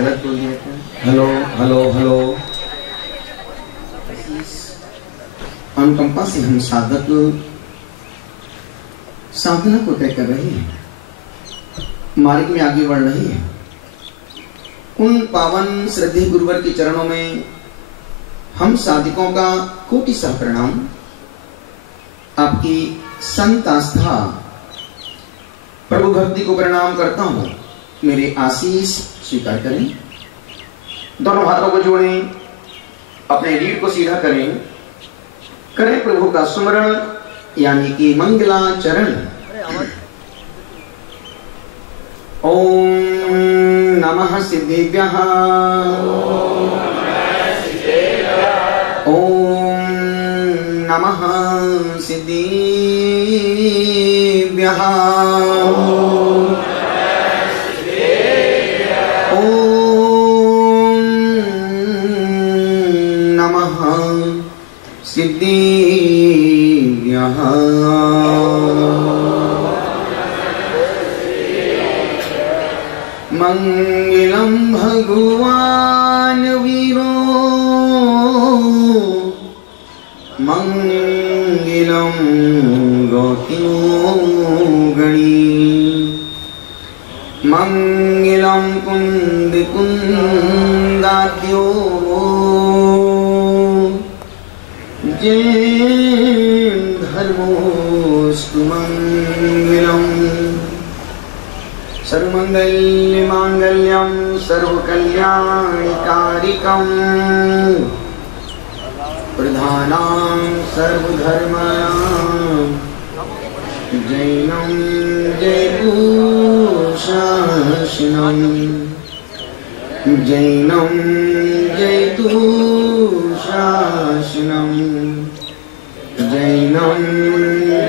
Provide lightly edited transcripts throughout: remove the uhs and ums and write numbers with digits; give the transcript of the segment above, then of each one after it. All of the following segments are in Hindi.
गलत बोल दिया था। Hello hello hello. अनुकंपा से हम साधक साधना को तय कर रहे हैं, मार्ग में आगे बढ़ रहे हैं। उन पावन श्रद्धेय गुरुवर के चरणों में हम साधकों का कोटि सा प्रणाम। आपकी संत आस्था प्रभु भक्ति को प्रणाम करता हूं। मेरे आशीष स्वीकार करें। दोनों हाथों को जोड़ें, अपने रीढ़ को सीधा करें, करें प्रभु का सुमरण यानी कि मंगलाचरण। ओम नमः सिद्धेभ्यः, ओम नमः सिद्धेभ्यः, ओम नमः सिद्धेभ्यः। मंगलम भगवान वीरो, मंगलम गौतमो गणी, मंगलम कुंद कुंदाद्यो, जय धर्मोस्तु मंगलम। सर्वमंगल मांगल्यम सर्वकल्याणकारिकम, प्रधानां सर्वधर्माणां जैनं जयतु-शासनं, जैनं जयतु-शासनं, जैनं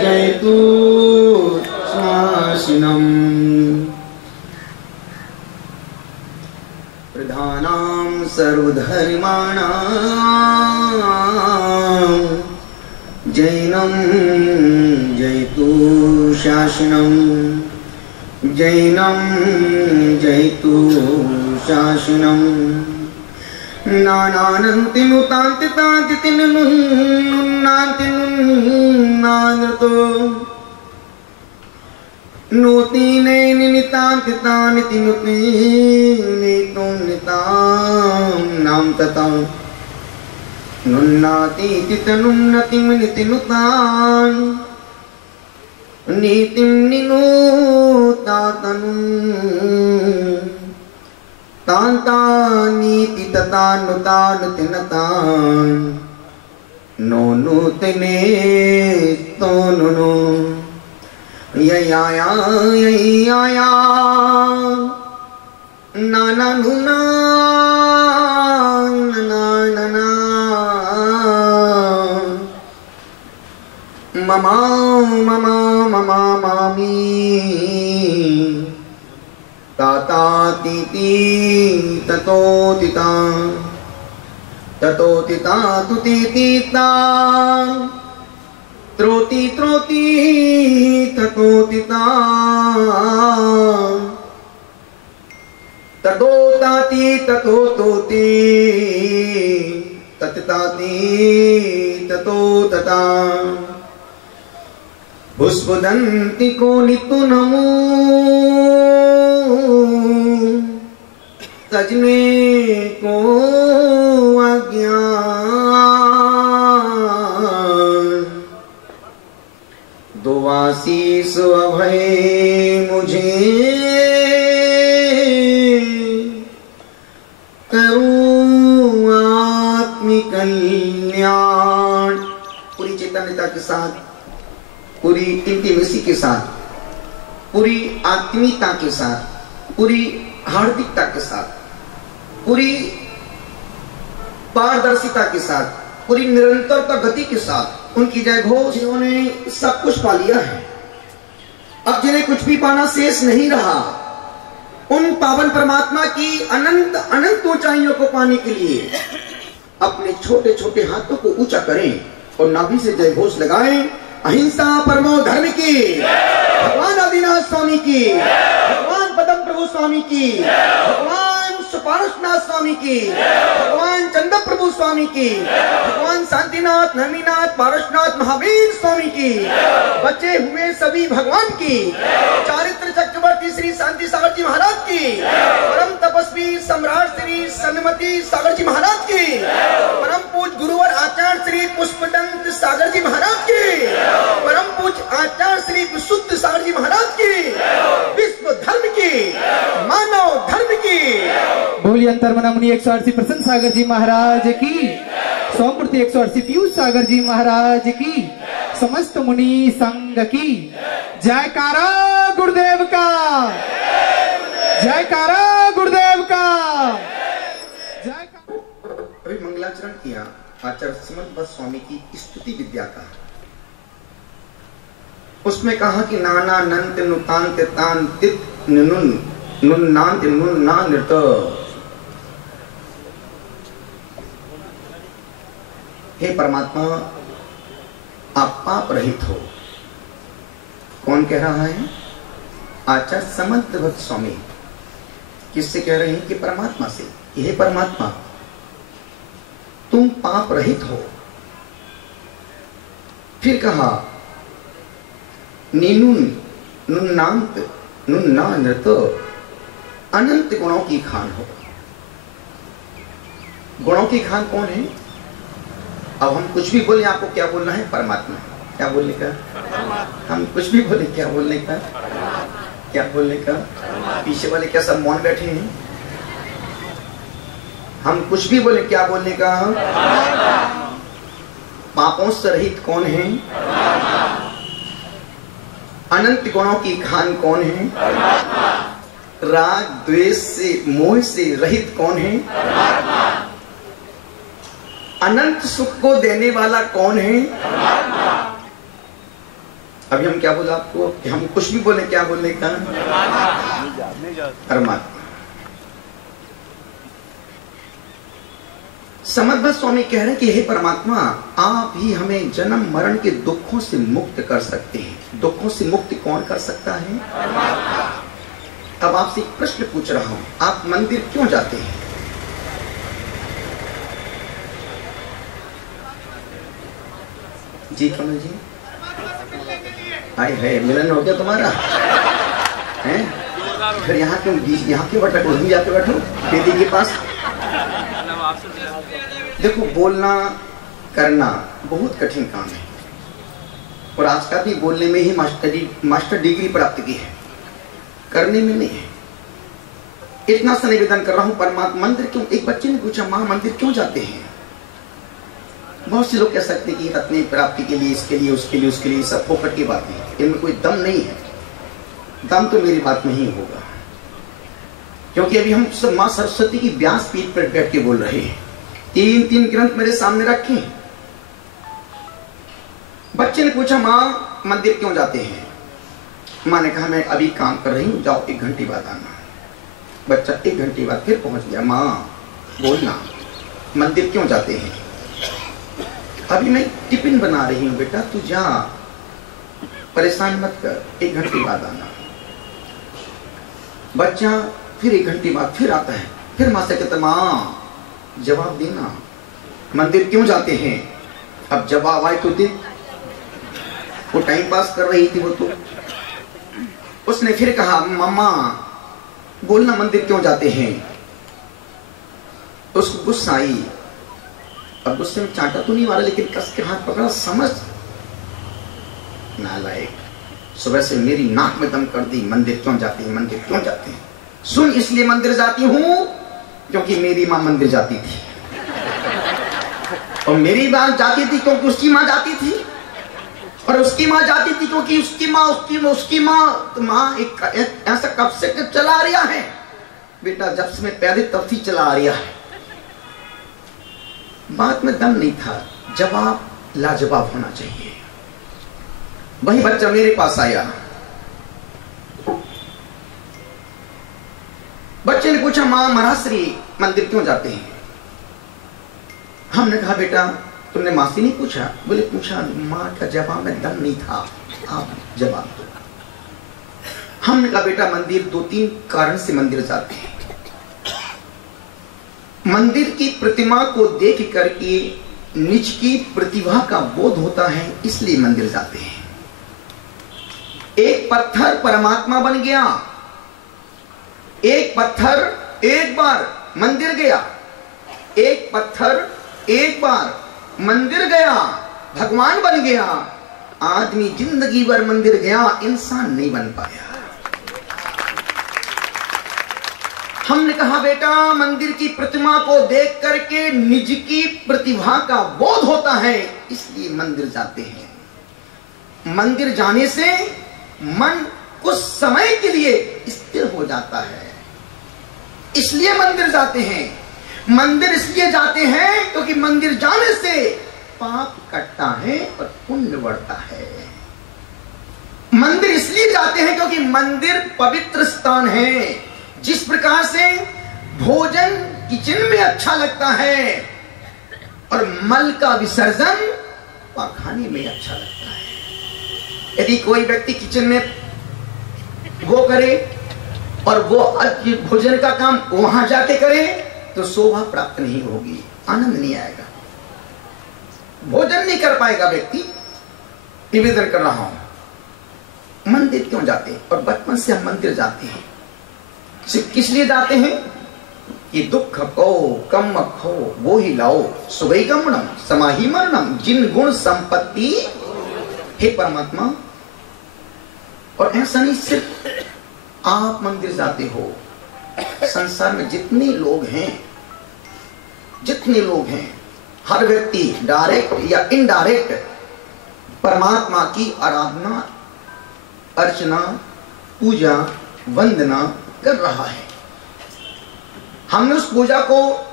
जयतु-शासनं। प्रधानां सर्वधर्माणां जैनं जयतु-शासनं, जैनं जयतु-शासनं। नानानन्ति नुतान्ति तान्ति तिन्नुन्नान्ति नुन्नानतो, नोति नैनि नितान्ति तानि तिनुति नीतो नितां नाम ततां, नुन्नाति तितनुन्नतिं नितिनुतान्, नीतिं निनोतातनु, तान्तानीति ततानुतान् तिनतान्, नो नूतने तो नुनो। ययाया ययाया नाना नुना नाना ममा ममा ममा मामी, ताता तीती ततो तिता, ततो तिता तुति तीता, त्रोति त्रोति ततो तिता, ततो ताति ततो तोति, ततताति ततो तता। पुष्पदन्ति को नितु नमो, तजने को अज्ञान, दो आशीष अभय मुझे, करूं आत्मिक कल्याण। पूरी चैतन्यता के साथ, पूरी इंटीमेसी के साथ, पूरी आत्मीयता के साथ, पूरी हार्दिकता के साथ, पूरी पारदर्शिता के साथ, पूरी निरंतरता गति के साथ उनकी जय घोष। जिन्होंने सब कुछ पा लिया है, अब जिन्हें कुछ भी पाना शेष नहीं रहा, उन पावन परमात्मा की अनंत अनंत ऊंचाइयों को पाने के लिए अपने छोटे छोटे हाथों को ऊंचा करें और नाभि से जय घोष लगाएं। अहिंसा परमो धर्म की, भगवान आदिनाथ स्वामी की, भगवान पदम प्रभु स्वामी की, भगवान सुपार्श महाराज स्वामी की, भगवान चंद्र प्रभु स्वामी की, भगवान शांतिनाथ, नमीनाथ, पारसनाथ, महावीर स्वामी की, बचे हुए सभी भगवान की, चारित्र चक्रवर्ती श्री शांति सागर जी महाराज की, परम तपस्वी सम्राट श्री सन्मति सागर जी महाराज की, परम पूज गुरुवर आचार्य श्री पुष्पदंत सागर जी महाराज की, परम पूज आचार्य श्री विशुद्ध सागर जी महाराज की, विश्व धर्म की, मानव धर्म की। बोलिए अंतर्मना मुनि 180 प्रसन्न सागर जी महाराज की, सौमूर्ति 180 पीयूष सागर जी महाराज की, समस्त मुनि संघ की जयकारा गुरुदेव का, जयकारा गुरुदेव का। अभी मंगलाचरण किया आचार्य समर्थ स्वामी की स्तुति विद्या का। उसमें कहा कि नाना नंत नुतांत तांतित नुन नुन्नांत नुन्ना नृत। हे परमात्मा, आप पाप रहित हो। कौन कह रहा है? आचार्य समर्थ भक्त स्वामी। किससे कह रहे हैं? कि परमात्मा से। हे परमात्मा, तुम पाप रहित हो। फिर कहा नीनुन नुन्नांत नुन्ना नृत, अनंत गुणों की खान हो। गुणों की खान कौन है? अब हम कुछ भी बोले, आपको क्या बोलना है? परमात्मा। क्या बोलने का? हम कुछ भी बोले, क्या बोलने का? क्या बोलने का? पीछे वाले क्या सब मौन बैठे हैं? हम कुछ भी बोले, क्या बोलने का? पापों से रहित कौन है? अनंत गुणों की खान कौन है? राग द्वेष से मोह से रहित कौन है? अनंत सुख को देने वाला कौन है? अभी हम क्या बोला आपको? हम कुछ भी बोले, क्या बोलने का? परमात्मा। समर्थ स्वामी कह रहे हैं कि हे परमात्मा, आप ही हमें जन्म मरण के दुखों से मुक्त कर सकते हैं। दुखों से मुक्त कौन कर सकता है? अब आपसे एक प्रश्न पूछ रहा हूं, आप मंदिर क्यों जाते हैं? जी कमल जी, आए है मिलन हो गया तुम्हारा है? फिर यहाँ क्यों बैठो? वहीं जाके बैठो दीदी के पास। देखो, बोलना करना बहुत कठिन काम है, और आज का भी बोलने में ही मास्टर डिग्री प्राप्त की है, करने में नहीं है। इतना सा निवेदन कर रहा हूं, परमात्मा मंदिर क्यों? एक बच्चे ने पूछा, माँ मंदिर क्यों जाते हैं? बहुत से लोग कह सकते हैं कि अपनी प्राप्ति के लिए, इसके लिए, उसके लिए, उसके लिए, सब फोकट की बात है, इनमें कोई दम नहीं है। दम तो मेरी बात में ही होगा, क्योंकि अभी हम सब माँ सरस्वती की व्यास पीठ पर बैठ के बोल रहे हैं। 3 ग्रंथ मेरे सामने रखे। बच्चे ने पूछा, माँ मंदिर क्यों जाते हैं? माँ ने कहा, मैं अभी काम कर रही हूं, जाओ 1 घंटे बाद आना। बच्चा 1 घंटे बाद फिर पहुंच गया। माँ बोलना, मंदिर क्यों जाते हैं? अभी मैं टिफिन बना रही हूं बेटा, तू जा, परेशान मत कर, 1 घंटे बाद आना। बच्चा फिर 1 घंटे बाद फिर आता है, फिर माँ से कहता, माँ जवाब देना, मंदिर क्यों जाते हैं? अब जवाब आए तो दे। वो टाइम पास कर रही थी वो तो। उसने फिर कहा, मम्मा बोलना मंदिर क्यों जाते हैं? तो उसको गुस्सा आई। अब गुस्से में चाटा तो नहीं मारा, लेकिन कस के हाथ पकड़ा, समझ नालायक, सुबह से मेरी नाक में दम कर दी। मंदिर क्यों जाते हैं? मंदिर क्यों जाते हैं? सुन, इसलिए मंदिर जाती हूं क्योंकि मेरी माँ मंदिर जाती थी, और मेरी माँ जाती थी क्योंकि उसकी माँ जाती थी, और उसकी माँ जाती थी क्योंकि उसकी माँ एक ऐसा कब से चला आ रहा है बेटा, जब से मैं पैदा तब से चला आ रहा है। बात में दम नहीं था, जवाब लाजवाब होना चाहिए। वही बच्चा मेरे पास आया। बच्चे ने पूछा, माँ महाराज श्री मंदिर क्यों जाते हैं? हमने कहा, बेटा तुमने माँ से नहीं पूछा? बोले पूछा, माँ का जवाब में दम नहीं था, आप जवाब दो। हमने कहा, बेटा मंदिर 2-3 कारण से मंदिर जाते हैं। मंदिर की प्रतिमा को देख करके निज की प्रतिभा का बोध होता है, इसलिए मंदिर जाते हैं। एक पत्थर परमात्मा बन गया, एक पत्थर एक बार मंदिर गया, एक पत्थर एक बार मंदिर गया, भगवान बन गया। आदमी जिंदगी भर मंदिर गया, इंसान नहीं बन पाया। हमने कहा बेटा मंदिर की प्रतिमा को देख करके निज की प्रतिभा का बोध होता है, इसलिए मंदिर जाते हैं। मंदिर जाने से मन कुछ समय के लिए स्थिर हो जाता है, इसलिए मंदिर जाते हैं। मंदिर इसलिए जाते हैं क्योंकि मंदिर जाने से पाप कटता है और पुण्य बढ़ता है। मंदिर इसलिए जाते हैं क्योंकि मंदिर पवित्र स्थान है। जिस प्रकार से भोजन किचन में अच्छा लगता है और मल का विसर्जन पाखाने में अच्छा लगता है। यदि कोई व्यक्ति किचन में वो करे और वो भोजन का काम वहां जाके करे तो शोभा प्राप्त नहीं होगी, आनंद नहीं आएगा, भोजन नहीं कर पाएगा व्यक्ति। निवेदन कर रहा हूं, मंदिर क्यों जाते हैं? और बचपन से हम मंदिर जाते हैं, किस लिए जाते हैं? कि दुख को कम खो वो ही लाओ, सुबह गमनम समाही मरणम, जिन गुण संपत्ति। हे परमात्मा, और ऐसा नहीं सिर्फ आप मंदिर जाते हो, संसार में जितने लोग हैं, हर व्यक्ति डायरेक्ट या इनडायरेक्ट परमात्मा की आराधना, अर्चना, पूजा, वंदना कर रहा है। हमने उस पूजा को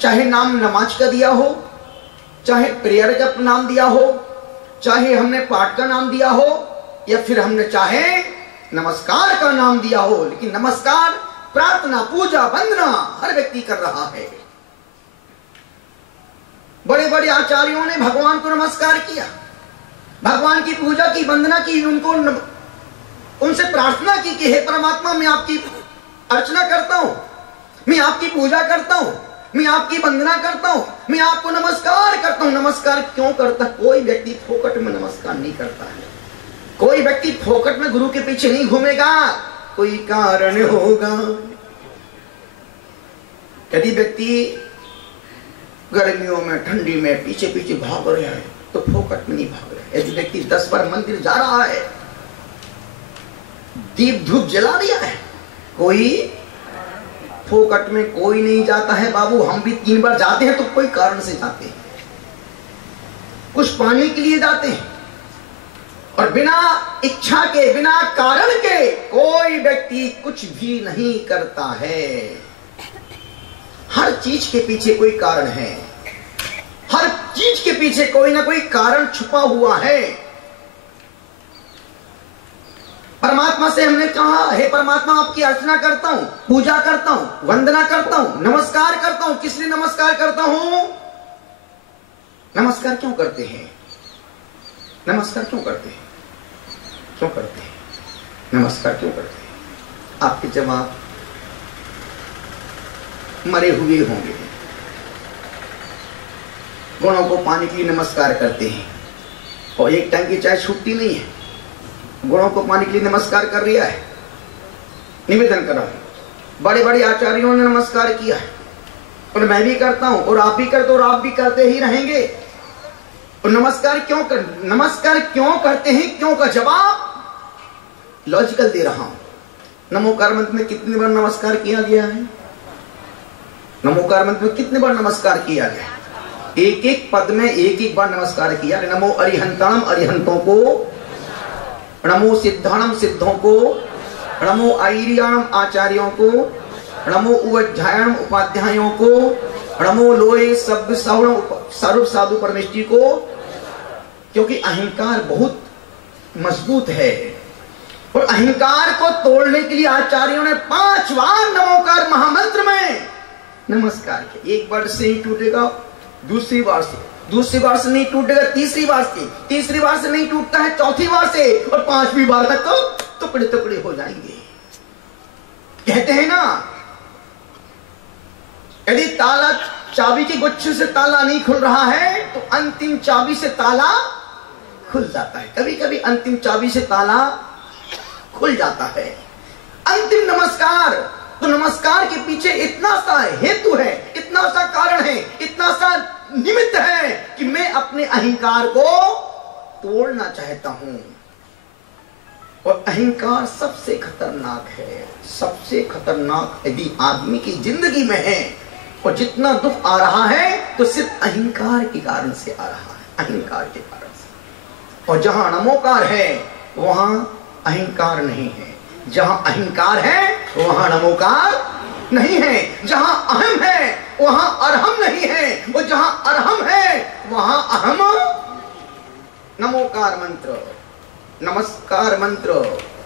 चाहे नाम नमाज का दिया हो, चाहे प्रेयर का नाम दिया हो, चाहे हमने पाठ का नाम दिया हो, या फिर हमने चाहे नमस्कार का नाम दिया हो, लेकिन नमस्कार, प्रार्थना, पूजा, वंदना हर व्यक्ति कर रहा है। बड़े बड़े आचार्यों ने भगवान को नमस्कार किया, भगवान की पूजा की, वंदना की, उनसे प्रार्थना की कि हे परमात्मा, मैं आपकी अर्चना करता हूं, मैं आपकी पूजा करता हूं, मैं आपकी वंदना करता हूं, मैं आपको नमस्कार करता हूं। नमस्कार क्यों करता? कोई व्यक्ति फोकट में नमस्कार नहीं करता है, कोई व्यक्ति फोकट में गुरु के पीछे नहीं घूमेगा, कोई कारण होगा। यदि व्यक्ति गर्मियों में, ठंडी में पीछे पीछे भाग रहा है तो फोकट में नहीं भाग रहा है। यदि व्यक्ति 10 बार मंदिर जा रहा है, दीप धूप जला दिया है, कोई फोकट में कोई नहीं जाता है बाबू। हम भी 3 बार जाते हैं तो कोई कारण से जाते हैं, कुछ पाने के लिए जाते हैं, और बिना इच्छा के, बिना कारण के कोई व्यक्ति कुछ भी नहीं करता है। हर चीज के पीछे कोई कारण है, हर चीज के पीछे कोई ना कोई कारण छुपा हुआ है। परमात्मा से हमने कहा, हे परमात्मा, आपकी अर्चना करता हूं, पूजा करता हूं, वंदना करता हूं, नमस्कार करता हूं। किस लिए नमस्कार करता हूं? नमस्कार क्यों करते हैं? नमस्कार क्यों करते हैं? क्यों करते हैं? नमस्कार क्यों करते हैं? आपके जवाब मरे हुए होंगे। गुणों को पाने के लिए नमस्कार करते हैं, और एक टाइम की चाय छूटती नहीं है, गुणों को पाने के लिए नमस्कार कर रहा है। निवेदन कर रहा हूं, बड़े बड़े आचार्यों ने नमस्कार किया है, और मैं भी करता हूं, और आप भी करते हो, और आप भी करते ही रहेंगे। और नमस्कार क्यों करते हैं? क्यों का जवाब लॉजिकल दे रहा हूं। नमोकार मंत्र में कितनी बार नमस्कार किया गया है? नमोकार मंत्र में कितने बार नमस्कार किया गया? एक एक पद में एक एक बार नमस्कार किया। नमो अरिहंताणम, अरिहंतों को, नमो सिद्धाणम, सिद्धों को, नमो आईरियाणम, आचार्यों को, नमो उपाध्यायणम, उपाध्यायों को, नमो लोए सब सर्व साधु परमेष्टि को। क्योंकि अहंकार बहुत मजबूत है, और अहंकार को तोड़ने के लिए आचार्यों ने 5 बार नमोकार महामंत्र में नमस्कार किया। एक बार से ही टूटेगा, दूसरी बार से नहीं टूटेगा, तीसरी बार से नहीं टूटता है, चौथी बार से, और 5वीं बार तक तो टुकड़े टुकड़े हो जाएंगे। कहते हैं ना, यदि ताला चाबी के गुच्छे से ताला नहीं खुल रहा है तो अंतिम चाबी से ताला खुल जाता है। कभी कभी अंतिम चाबी से ताला खुल जाता है। अंतिम नमस्कार, तो नमस्कार के पीछे इतना सा हेतु है, इतना सा कारण है, इतना सा निमित्त है कि मैं अपने अहंकार को तोड़ना चाहता हूं। और अहंकार सबसे खतरनाक है, सबसे खतरनाक यदि आदमी की जिंदगी में है। और जितना दुख आ रहा है तो सिर्फ अहंकार के कारण से आ रहा है, अहंकार के कारण से। और जहां नमोकार है वहां अहंकार नहीं है, जहां अहंकार है वहां नमोकार नहीं है, जहां अहम है वहां अरहम नहीं है, और जहां अरहम है वहां अहम। नमोकार मंत्र, नमस्कार मंत्र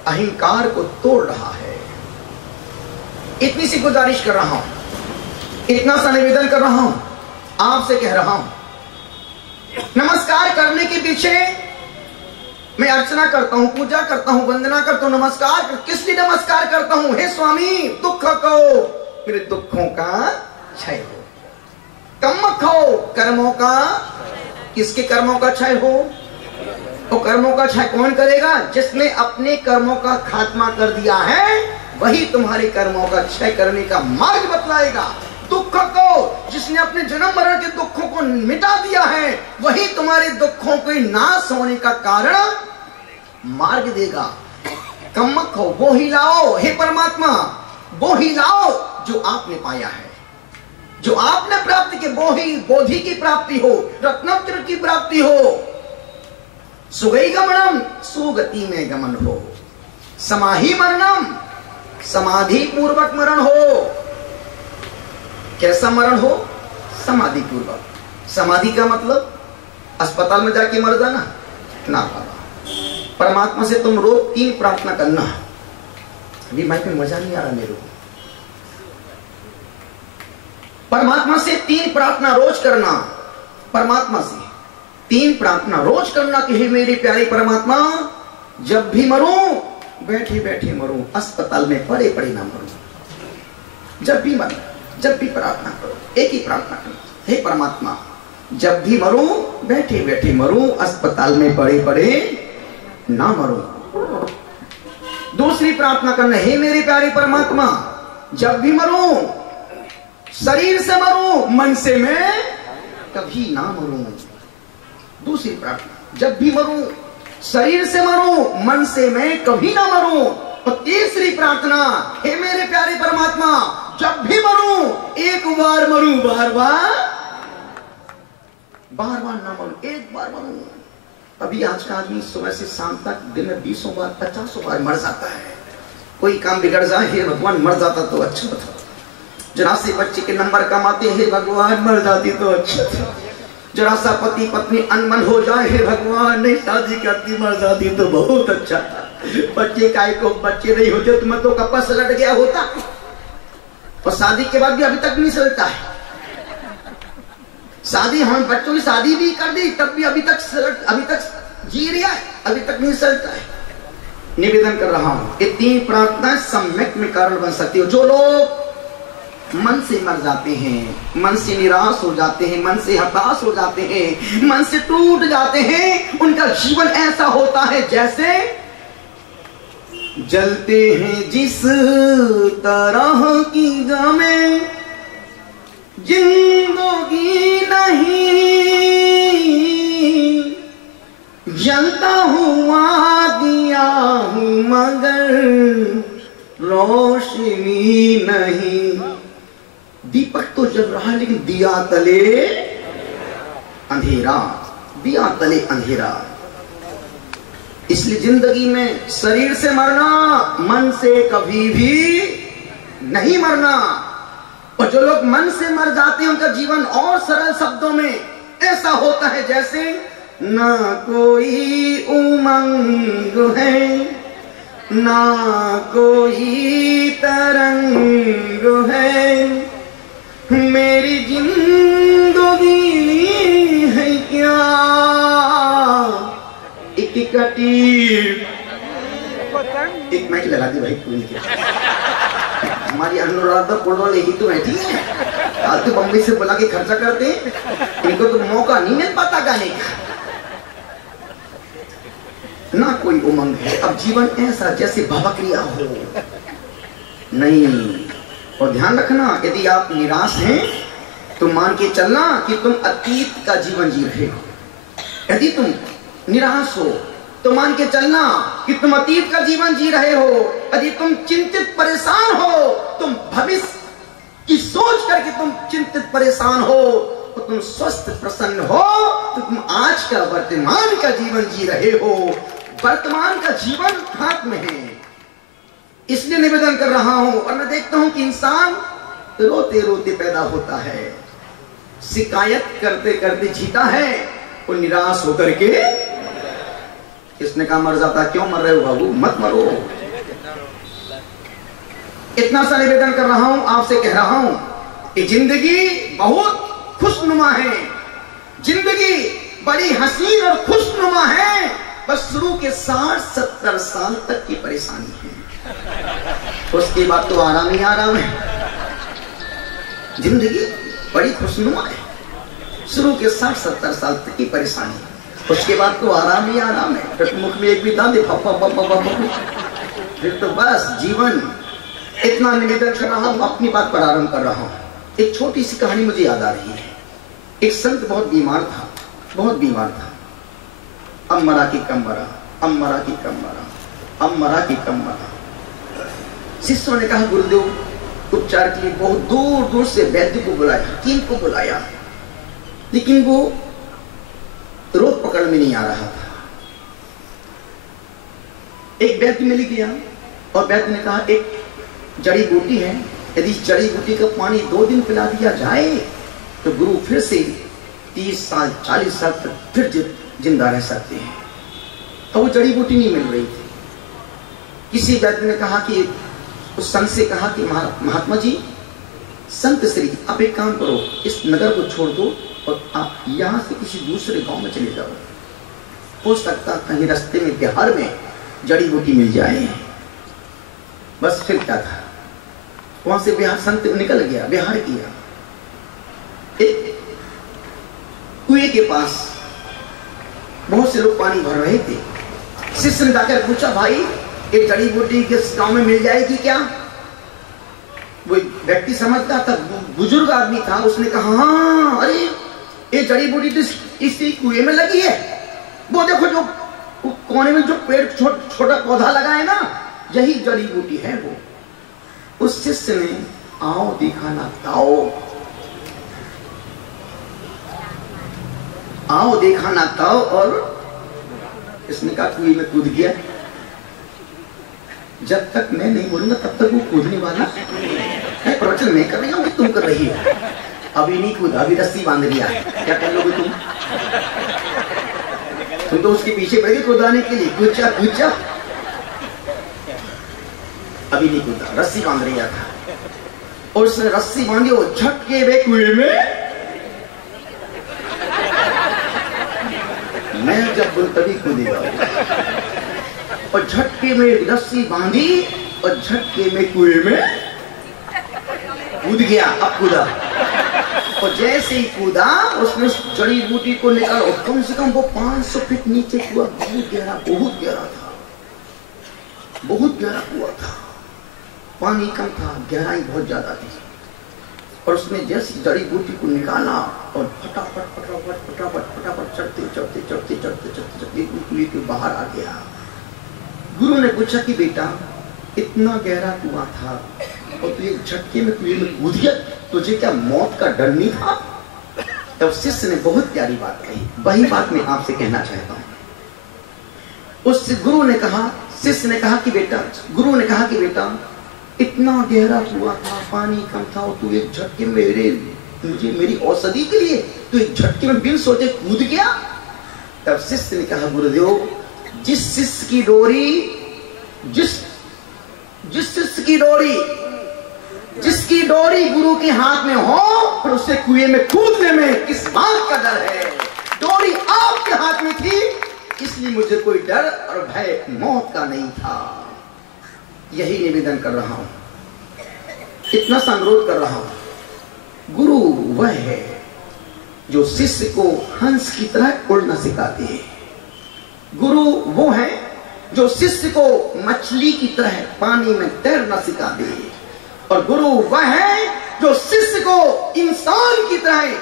अहंकार को तोड़ रहा है। इतनी सी गुजारिश कर रहा हूं, इतना सा निवेदन कर रहा हूं, आपसे कह रहा हूं। नमस्कार करने के पीछे मैं अर्चना करता हूं, पूजा करता हूं, वंदना करता हूं। नमस्कार किस लिए नमस्कार करता हूं? हे स्वामी, दुख को मेरे दुखों का क्षय हो, कम्मक हो कर्मों का। किसके कर्मों का क्षय हो? वो कर्मों का क्षय कौन करेगा? जिसने अपने कर्मों का खात्मा कर दिया है वही तुम्हारे कर्मों का क्षय करने का मार्ग बतलाएगा। दुख को जिसने अपने जन्म मरण के दुखों को मिटा दिया है वही तुम्हारे दुखों के नाश होने का कारण मार्ग देगा। कम्मक हो, वो ही लाओ हे परमात्मा, वो ही लाओ जो आपने पाया है, जो आपने प्राप्त किया। वो ही बोधि की प्राप्ति हो, रत्नोत्तर की प्राप्ति हो, सुगई गमनम सुगति में गमन हो, समाहि मरणम समाधि पूर्वक मरण हो। कैसा मरण हो? समाधि पूर्वक। समाधि का मतलब अस्पताल में जाके मर जाना ना बाबा। परमात्मा से तुम रोज 3 प्रार्थना करना। अभी माइक में मजा नहीं आ रहा मेरे को। परमात्मा से 3 प्रार्थना रोज करना, परमात्मा से 3 प्रार्थना रोज करना कि हे मेरे प्यारे परमात्मा, जब भी मरूं बैठे बैठे मरूं, अस्पताल में पड़े पड़े ना मरूं। जब भी मरूं, जब भी प्रार्थना करो, एक ही प्रार्थना करो, हे परमात्मा जब भी मरूं बैठे बैठे मरूं, अस्पताल में पड़े पड़े ना मरूं। दूसरी प्रार्थना करना, हे मेरे प्यारे परमात्मा जब भी मरूं शरीर से मरूं, मन से मैं कभी ना मरूं। दूसरी प्रार्थना, जब भी मरूं शरीर से मरूं, मन से मैं कभी ना मरूं। और तीसरी प्रार्थना, हे मेरे प्यारे परमात्मा जब भी मरूं एक बार मरूं, बार बार ना मरूं, एक बार मरूं। अभी आज का आदमी सुबह से शाम तक दिन में 20 बार 50 बार मर जाता है। कोई काम बिगड़ जाए, हे भगवान मर जाता तो अच्छा था। जरा से बच्चे के नंबर कम आते, हे भगवान मर जाती तो अच्छा था। जरा सा पति पत्नी अनबन हो जाए, हे भगवान नहीं शादी करती मर जाती तो बहुत अच्छा था। बच्चे काय को बच्चे नहीं होते तो मैं तो कपड़ा सलट गया होता। और शादी के बाद भी अभी तक नहीं सलटा है। शादी हम बच्चों की शादी भी कर दी तब भी अभी तक जी रहा है, अभी तक नहीं सलटा है। निवेदन कर रहा हूं, ये 3 प्रार्थना सम्यक में कारण बन सकती हो। जो लोग मन से मर जाते हैं, मन से निराश हो जाते हैं, मन से हताश हो जाते हैं, मन से टूट जाते हैं, उनका जीवन ऐसा होता है जैसे जलते हैं जिस तरह की गमें जिंदगी नहीं, जलता हुआ दिया हूं मगर रोशनी नहीं। दीपक तो जल रहा है लेकिन दिया तले अंधेरा, दिया तले अंधेरा। इसलिए जिंदगी में शरीर से मरना, मन से कभी भी नहीं मरना। और जो लोग मन से मर जाते हैं उनका जीवन और सरल शब्दों में ऐसा होता है जैसे ना कोई उमंग है, ना कोई तरंग है, मेरी जिंदगी है क्या एक कटीर। एक माइक लगा दी भाई, हमारी अनुराधा पुरवाले ही तो बैठी है। आज तो बम्बई से बुला के खर्चा करते हैं, इनको तो मौका नहीं मिल पाता गाने का, ना कोई उमंग है। अब जीवन ऐसा जैसे भवक्रिया हो नहीं। और ध्यान रखना, यदि आप निराश हैं तो मान के चलना कि तुम अतीत का जीवन जी रहे हो। यदि तुम निराश हो तो मान के चलना कि तुम अतीत का जीवन जी रहे हो। यदि तुम चिंतित परेशान हो, तुम भविष्य की सोच करके तुम चिंतित परेशान हो, तो तुम स्वस्थ प्रसन्न हो तो तुम आज का वर्तमान का जीवन जी रहे हो। वर्तमान का जीवन हाथ में है, इसलिए निवेदन कर रहा हूं। और मैं देखता हूं कि इंसान रोते रोते पैदा होता है, शिकायत करते करते जीता है और निराश होकर के किसने कहा मर जाता। क्यों मर रहे हो बाबू, मत मरो। इतना सा निवेदन कर रहा हूं, आपसे कह रहा हूं कि जिंदगी बहुत खुशनुमा है, जिंदगी बड़ी हसीन और खुशनुमा है, बस शुरू के 60-70 साल तक की परेशानी है, उसके बाद तो आराम ही आराम है। जिंदगी बड़ी खुशनुमा है, शुरू के 60-70 साल तक की परेशानी, उसके बाद तो आराम ही आराम है। फिर मुख में एक भी दांत फिर तो बस जीवन। इतना निवेदन कर रहा हूं, अपनी बात पर आरंभ कर रहा हूं। एक छोटी सी कहानी मुझे याद आ रही है। एक संत बहुत बीमार था, बहुत बीमार था। अब मरा की कम मरा, अब मरा की कम मरा, अब मरा की कम मरा। शिष्यों ने कहा गुरुदेव उपचार के लिए बहुत दूर दूर से वैद्य को बुलाया, हकीम को बुलाया, लेकिन वो रोग पकड़ में नहीं आ रहा था। एक वैद्य मिल गया और वैद्य ने कहा एक जड़ी बूटी है, यदि जड़ी बूटी का पानी 2 दिन पिला दिया जाए तो गुरु फिर से 30 साल 40 साल तक फिर जिंदा रह सकते हैं। तो वो जड़ी बूटी नहीं मिल रही थी। किसी वैद्य ने कहा कि उस संत से कहा कि महात्मा जी, संत श्री आप एक काम करो, इस नगर को छोड़ दो और आप यहां से किसी दूसरे गांव में चले जाओ, हो सकता कहीं रास्ते में बिहार में जड़ी बूटी मिल जाए। बस फिर क्या था, वहां से बिहार संत निकल गया, बिहार किया। एक कुएं के पास बहुत से लोग पानी भर रहे थे। शिष्य ने जाकर पूछा भाई एक जड़ी बूटी किस गांव में मिल जाएगी क्या? वो व्यक्ति समझता था, बुजुर्ग आदमी था, उसने कहा हाँ, अरे ये जड़ी बूटी तो इसी कुएं में लगी है, वो देखो जो कोने में जो पेड़ छोटा पौधा लगा है ना, यही जड़ी बूटी है वो। उस शिष्य ने आओ देखा ना ताओ, आओ देखा ना ताओ, और इसने कहा कुएं में कूद गया। जब तक मैं नहीं बोलूंगा तब तक वो कूदने वाला है। प्रवचन मैं कर रही हूँ कि तुम कर रही हो। अभी नहीं कूदा, अभी रस्सी बांध लिया, क्या कर लोगे तुम? तुम तो उसके पीछे बैठे कूदाने के लिए, कूचा कूचा। अभी नहीं कूदा, रस्सी बांध लिया था और उसने रस्सी बांधी और झटके वे कुएं में। मैं जब बोल तभी कूदेगा। और झटके में रस्सी बांधी और झटके में कुएं में कूद गया। अब कूदा और जैसे ही कूदा उसने उस जड़ी बूटी को निकाला और कम से कम वो 500 फीट नीचे कुआ, बहुत गहरा, बहुत गहरा था, बहुत गहरा कुआ था। पानी कम था, गहराई बहुत ज्यादा थी। और उसने जैसे जड़ी बूटी को निकाला और फटाफट फटाफट फटाफट फटाफट चढ़ते चढ़ते चढ़ते चढ़ते चढ़ते चढ़ते कुएं के बाहर आ गया। गुरु ने पूछा कि बेटा इतना गहरा कुआं था और तू एक झटके में कुएं में कूद गया, तुझे क्या मौत का डर नहीं था? तब शिष्य ने बहुत प्यारी बात कही, वही बात मैं आपसे कहना चाहता हूं। उस गुरु ने कहा, शिष्य ने कहा कि बेटा, गुरु ने कहा कि बेटा इतना गहरा कुआं था, पानी कम था और तू एक झटके में मुझे मेरी औषधि के लिए तू एक झटके में बिन सोचे कूद गया। तब शिष्य ने कहा गुरुदेव, जिस शिष्य की डोरी जिसकी डोरी गुरु के हाथ में हो, फिर उससे कुएं में कूदने में किस बात का डर है? डोरी आपके हाथ में थी, इसलिए मुझे कोई डर और भय मौत का नहीं था। यही निवेदन कर रहा हूं, इतना सा अनुरोध कर रहा हूं। गुरु वह है जो शिष्य को हंस की तरह उड़ना सिखाते हैं। गुरु वो है जो शिष्य को मछली की तरह पानी में तैरना सिखा दे। और गुरु वह है जो शिष्य को इंसान की तरह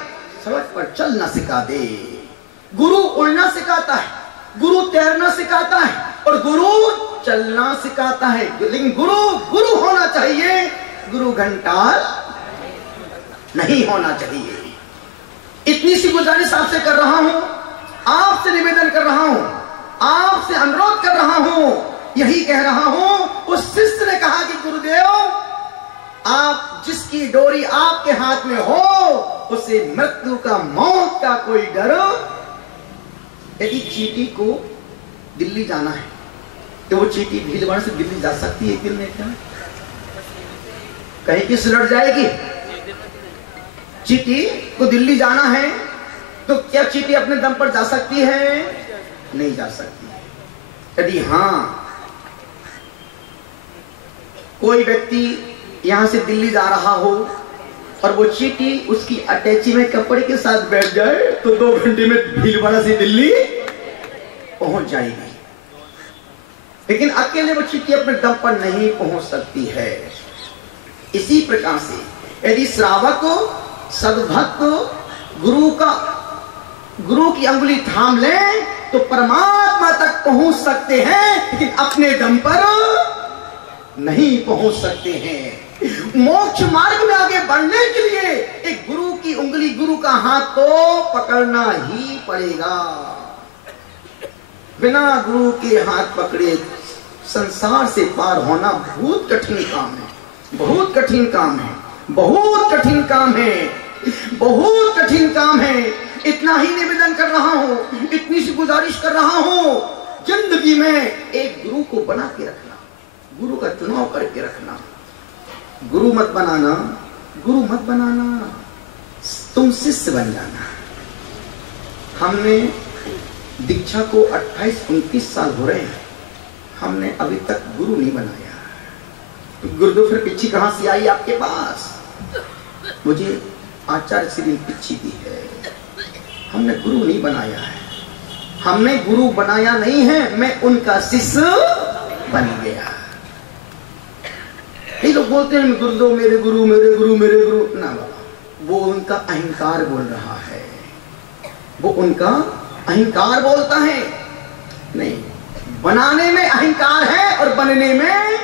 सड़क पर चलना सिखा दे। गुरु उड़ना सिखाता है, गुरु तैरना सिखाता है और गुरु चलना सिखाता है। लेकिन गुरु गुरु होना चाहिए, गुरु घंटाल नहीं होना चाहिए। इतनी सी गुजारिश आपसे कर रहा हूं, आपसे निवेदन कर रहा हूं, आपसे अनुरोध कर रहा हूं, यही कह रहा हूं। उस शिष्य ने कहा कि गुरुदेव, आप जिसकी डोरी आपके हाथ में हो उसे मृत्यु का, मौत का कोई डर। यदि चींटी को दिल्ली जाना है तो वो चींटी भीलवाड़ा से दिल्ली जा सकती है? एक दिन में क्या कहीं किस लड़ जाएगी? चींटी को दिल्ली जाना है तो क्या चींटी अपने दम पर जा सकती है? नहीं जा सकती। यदि हाँ, कोई व्यक्ति यहां से दिल्ली जा रहा हो और वो चींटी उसकी अटैची में कपड़े के साथ बैठ जाए तो 2 घंटे में भीलवाड़ा से दिल्ली पहुंच जाएगी। लेकिन अकेले वो चींटी अपने दम पर नहीं पहुंच सकती है। इसी प्रकार से यदि श्रावक सद्भक्त गुरु की अंगुली थाम ले तो परमात्मा तक पहुंच सकते हैं, लेकिन अपने दम पर नहीं पहुंच सकते हैं। मोक्ष मार्ग में आगे बढ़ने के लिए एक गुरु की उंगली, गुरु का हाथ तो पकड़ना ही पड़ेगा। बिना गुरु के हाथ पकड़े संसार से पार होना बहुत कठिन काम है, बहुत कठिन काम है, बहुत कठिन काम है, बहुत कठिन काम है। इतना ही निवेदन कर रहा हूं, इतनी सी गुजारिश कर रहा हूं, जिंदगी में एक गुरु को बना के रखना, गुरु का चुनाव करके रखना। गुरु मत बनाना, गुरु मत बनाना, तुम शिष्य बन जाना। हमने दीक्षा को 28-29 साल हो रहे हैं, हमने अभी तक गुरु नहीं बनाया। तो गुरुदेव फिर पिच्छी कहां से आई आपके पास? मुझे आचार्य श्री पिच्छी दी है। हमने गुरु नहीं बनाया है, हमने गुरु बनाया नहीं है, मैं उनका शिष्य बन गया। ये लोग बोलते हैं गुरुदेव मेरे गुरु, मेरे गुरु, मेरे गुरु। ना बाबा, वो उनका अहंकार बोल रहा है, वो उनका अहंकार बोलता है। नहीं, बनाने में अहंकार है और बनने में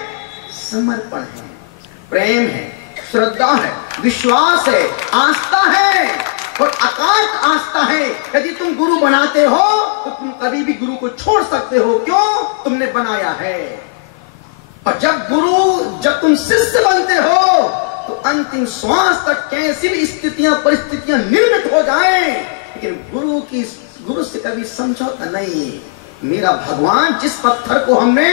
समर्पण है, प्रेम है, श्रद्धा है, विश्वास है, आस्था है और अकाट आस्था है। यदि तुम गुरु बनाते हो तो तुम कभी भी गुरु को छोड़ सकते हो। क्यों? तुमने बनाया है। और जब तुम शिष्य बनते हो तो अंतिम श्वास तक कैसी भी स्थितियां, परिस्थितियां निर्मित हो जाएं, लेकिन गुरु से कभी समझौता नहीं। मेरा भगवान, जिस पत्थर को हमने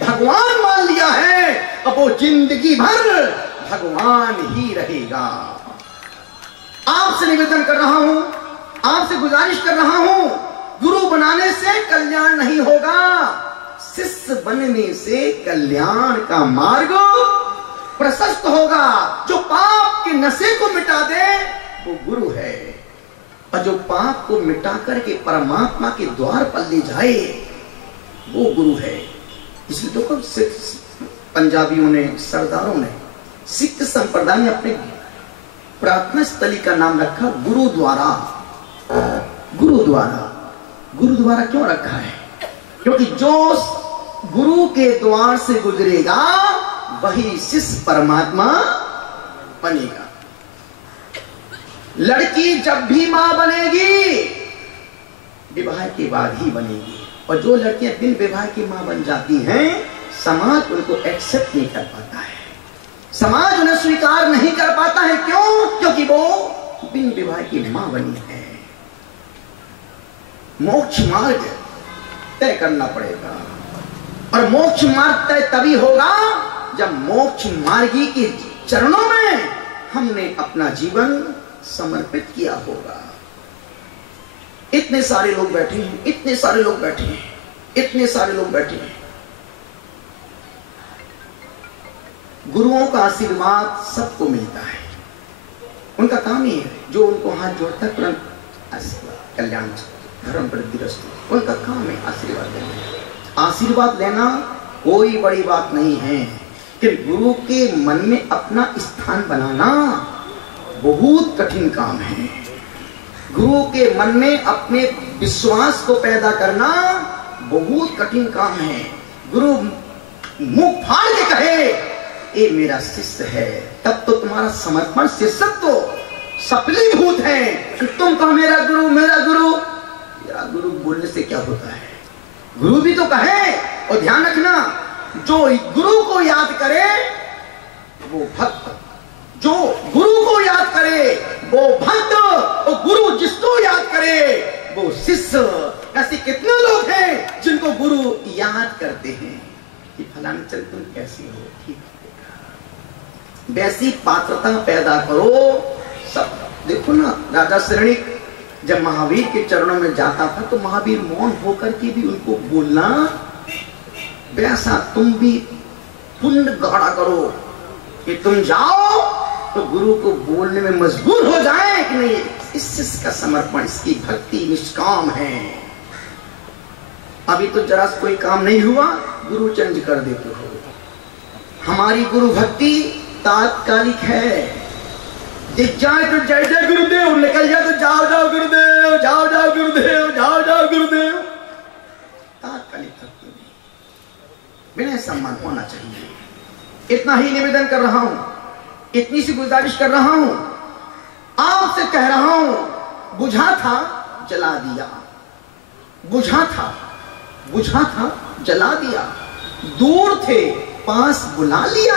भगवान मान लिया है, अब वो जिंदगी भर भगवान ही रहेगा। आपसे निवेदन कर रहा हूं, आपसे गुजारिश कर रहा हूं, गुरु बनाने से कल्याण नहीं होगा, शिष्य बनने से कल्याण का मार्ग प्रशस्त होगा। जो पाप के नशे को मिटा दे वो गुरु है, और जो पाप को मिटा करके परमात्मा के द्वार पर ले जाए वो गुरु है। इसलिए तो कब पंजाबियों ने, सरदारों ने, सिख संप्रदाय ने अपने प्रार्थना स्थली का नाम रखा गुरुद्वारा। गुरुद्वारा, गुरुद्वारा क्यों रखा है? क्योंकि जो गुरु के द्वार से गुजरेगा वही शिष्य परमात्मा बनेगा। लड़की जब भी मां बनेगी विवाह के बाद ही बनेगी, और जो लड़कियां बिन विवाह की मां बन जाती हैं समाज उनको एक्सेप्ट नहीं कर पाता है, समाज उन्हें स्वीकार नहीं कर पाता है। क्यों? क्योंकि वो बिन विवाह की मां बनी है। मोक्ष मार्ग तय करना पड़ेगा, और मोक्ष मार्ग तय तभी होगा जब मोक्ष मार्गी के चरणों में हमने अपना जीवन समर्पित किया होगा। इतने सारे लोग बैठे हैं, इतने सारे लोग बैठे हैं, इतने सारे लोग बैठे हैं। गुरुओं का आशीर्वाद सबको मिलता है, उनका काम ही है, जो उनको हाथ जोड़ता है तुरंत आशीर्वाद, कल्याण, धर्म वृद्धि रस्तु, उनका काम है आशीर्वाद देना। आशीर्वाद लेना कोई बड़ी बात नहीं है, कि गुरु के मन में अपना स्थान बनाना बहुत कठिन काम है। गुरु के मन में अपने विश्वास को पैदा करना बहुत कठिन काम है। गुरु मुख फाड़ के कहे ये मेरा शिष्य है, तब तो तुम्हारा समर्पण शिष्यत्व सफलीभूत है। तुम कहो मेरा गुरु मेरा गुरु, मेरा गुरु बोलने से क्या होता है? गुरु भी तो कहे। और ध्यान रखना, जो गुरु को याद करे वो भक्त, जो गुरु को याद करे वो भक्त, और गुरु जिसको याद करे वो शिष्य। ऐसे कितने लोग हैं जिनको गुरु याद करते हैं कि फलाने चल तुम कैसे हो, ठीक है, वैसी पात्रता पैदा करो। सब देखो ना, राजा श्रेणिक जब महावीर के चरणों में जाता था तो महावीर मौन होकर के भी उनको बोलना, वैसा तुम भी पुण्य गाढ़ा करो कि तुम जाओ तो गुरु को बोलने में मजबूर हो जाए कि नहीं, इस शिष्य का समर्पण, इसकी भक्ति निष्काम है। अभी तो जरा कोई काम नहीं हुआ, गुरु चेंज कर देते हो। हमारी गुरु भक्ति तात्कालिक है, दिख जाए तो जय जय गुरुदेव, निकल जाए तो जाओ जाओ गुरुदेव, जाओ जाओ गुरुदेव, जाओ जाओ गुरुदेव। तात्कालिक भक्ति नहीं, बिना सम्मान होना चाहिए। इतना ही निवेदन कर रहा हूं, इतनी सी गुजारिश कर रहा हूं, आपसे कह रहा हूं। बुझा था जला दिया, बुझा था जला दिया, दूर थे पास बुला लिया।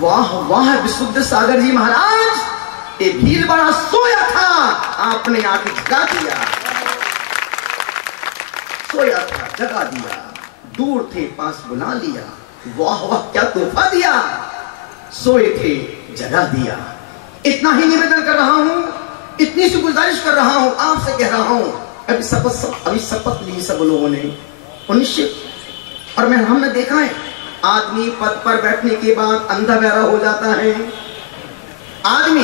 वाह वाह विशुद्ध सागर जी महाराज, ये भीड़ बड़ा सोया था, आपने आके जगा दिया। सोया था जगा दिया, दूर थे पास बुला लिया। वाह वाह क्या तोहफा दिया, सोए थे जगा दिया। इतना ही निवेदन कर रहा हूं, इतनी सी गुजारिश कर रहा हूं, आपसे कह रहा हूं। अभी शपथ ली सब लोगों ने, निश्चित। और हमने देखा है, आदमी पद पर बैठने के बाद अंधा बहरा हो जाता है। आदमी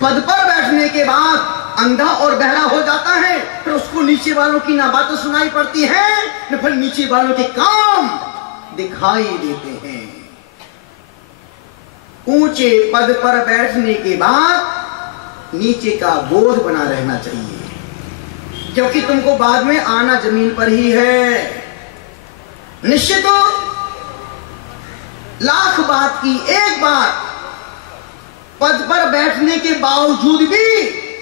पद पर बैठने के बाद अंधा और बहरा हो जाता है, फिर उसको नीचे वालों की ना बातें सुनाई पड़ती है, न फिर नीचे वालों के काम दिखाई देते हैं। ऊंचे पद पर बैठने के बाद नीचे का बोध बना रहना चाहिए, क्योंकि तुमको बाद में आना जमीन पर ही है। निश्चित हो, लाख बात की एक बात, पद पर बैठने के बावजूद भी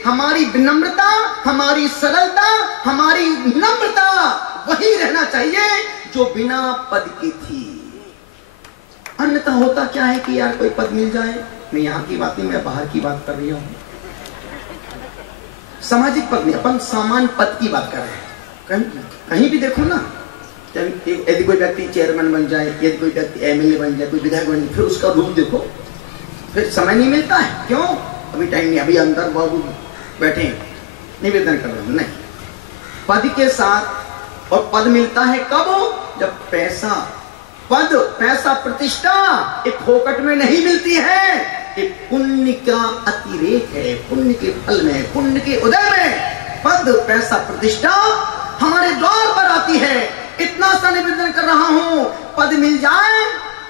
हमारी विनम्रता, हमारी सरलता, हमारी नम्रता वही रहना चाहिए जो बिना पद की थी। अन्यथा होता क्या है कि यार कोई पद मिल जाए, मैं यहां की बात नहीं, मैं बाहर की बात कर रही हूं, सामाजिक पद नहीं, अपन सामान्य पद की बात कर रहे हैं। कहीं भी देखो ना, यदि कोई व्यक्ति चेयरमैन बन जाए, यदि कोई व्यक्ति एमएलए बन जाए, कोई विधायक बन जाए, फिर उसका रूप देखो, फिर समय नहीं मिलता है। क्यों? अभी टाइम नहीं, अभी अंदर बाबू बैठे निवेदन कर रहे हैं। नहीं, पद के साथ, और पद मिलता है कब? जब पैसा, पद, पैसा, प्रतिष्ठा एक फोकट में नहीं मिलती है, एक पुण्य का अतिरेक है, पुण्य के फल में, पुण्य के उदय में पद, पैसा, प्रतिष्ठा हमारे द्वार पर आती है। इतना सा निवेदन कर रहा हूं, पद मिल जाए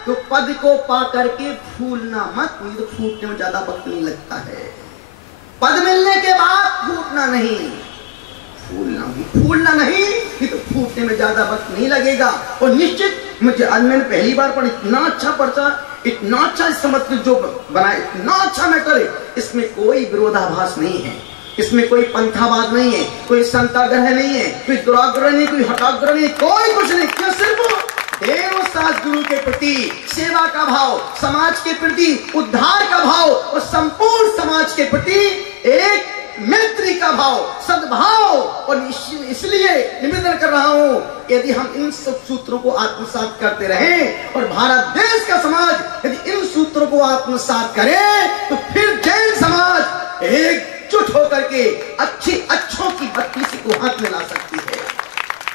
तो पद को पा करके फूलना मत, नहीं तो फूटने में ज्यादा वक्त नहीं लगता है। पद मिलने के बाद फूटना नहीं, फूलना नहीं, तो फूटने में ज्यादा वक्त नहीं लगेगा। और निश्चित मुझे आज मैंने पहली बार पढ़ा, इतना अच्छा पर्चा, इतना अच्छा समझ जो बनाया, इतना अच्छा मैटर, इसमें कोई विरोधाभास नहीं है, इसमें कोई पंथावाद नहीं है, कोई संताग्रह नहीं है, कोई दुराग्रह नहीं, कोई हटाग्रह नहीं, कोई कुछ नहीं। क्यों? सिर्फ देव सास गुरु के प्रति सेवा का भाव, समाज के प्रति उद्धार का भाव, और संपूर्ण समाज के प्रति एक मैत्री का भाव, सद्भाव। और इसलिए निवेदन कर रहा हूं, यदि हम इन सब सूत्रों को आत्मसात करते रहें और भारत देश का समाज यदि इन सूत्रों को आत्मसात करे, तो फिर जैन समाज एकजुट होकर के अच्छों की बत्ती को हाथ में ला सकती है।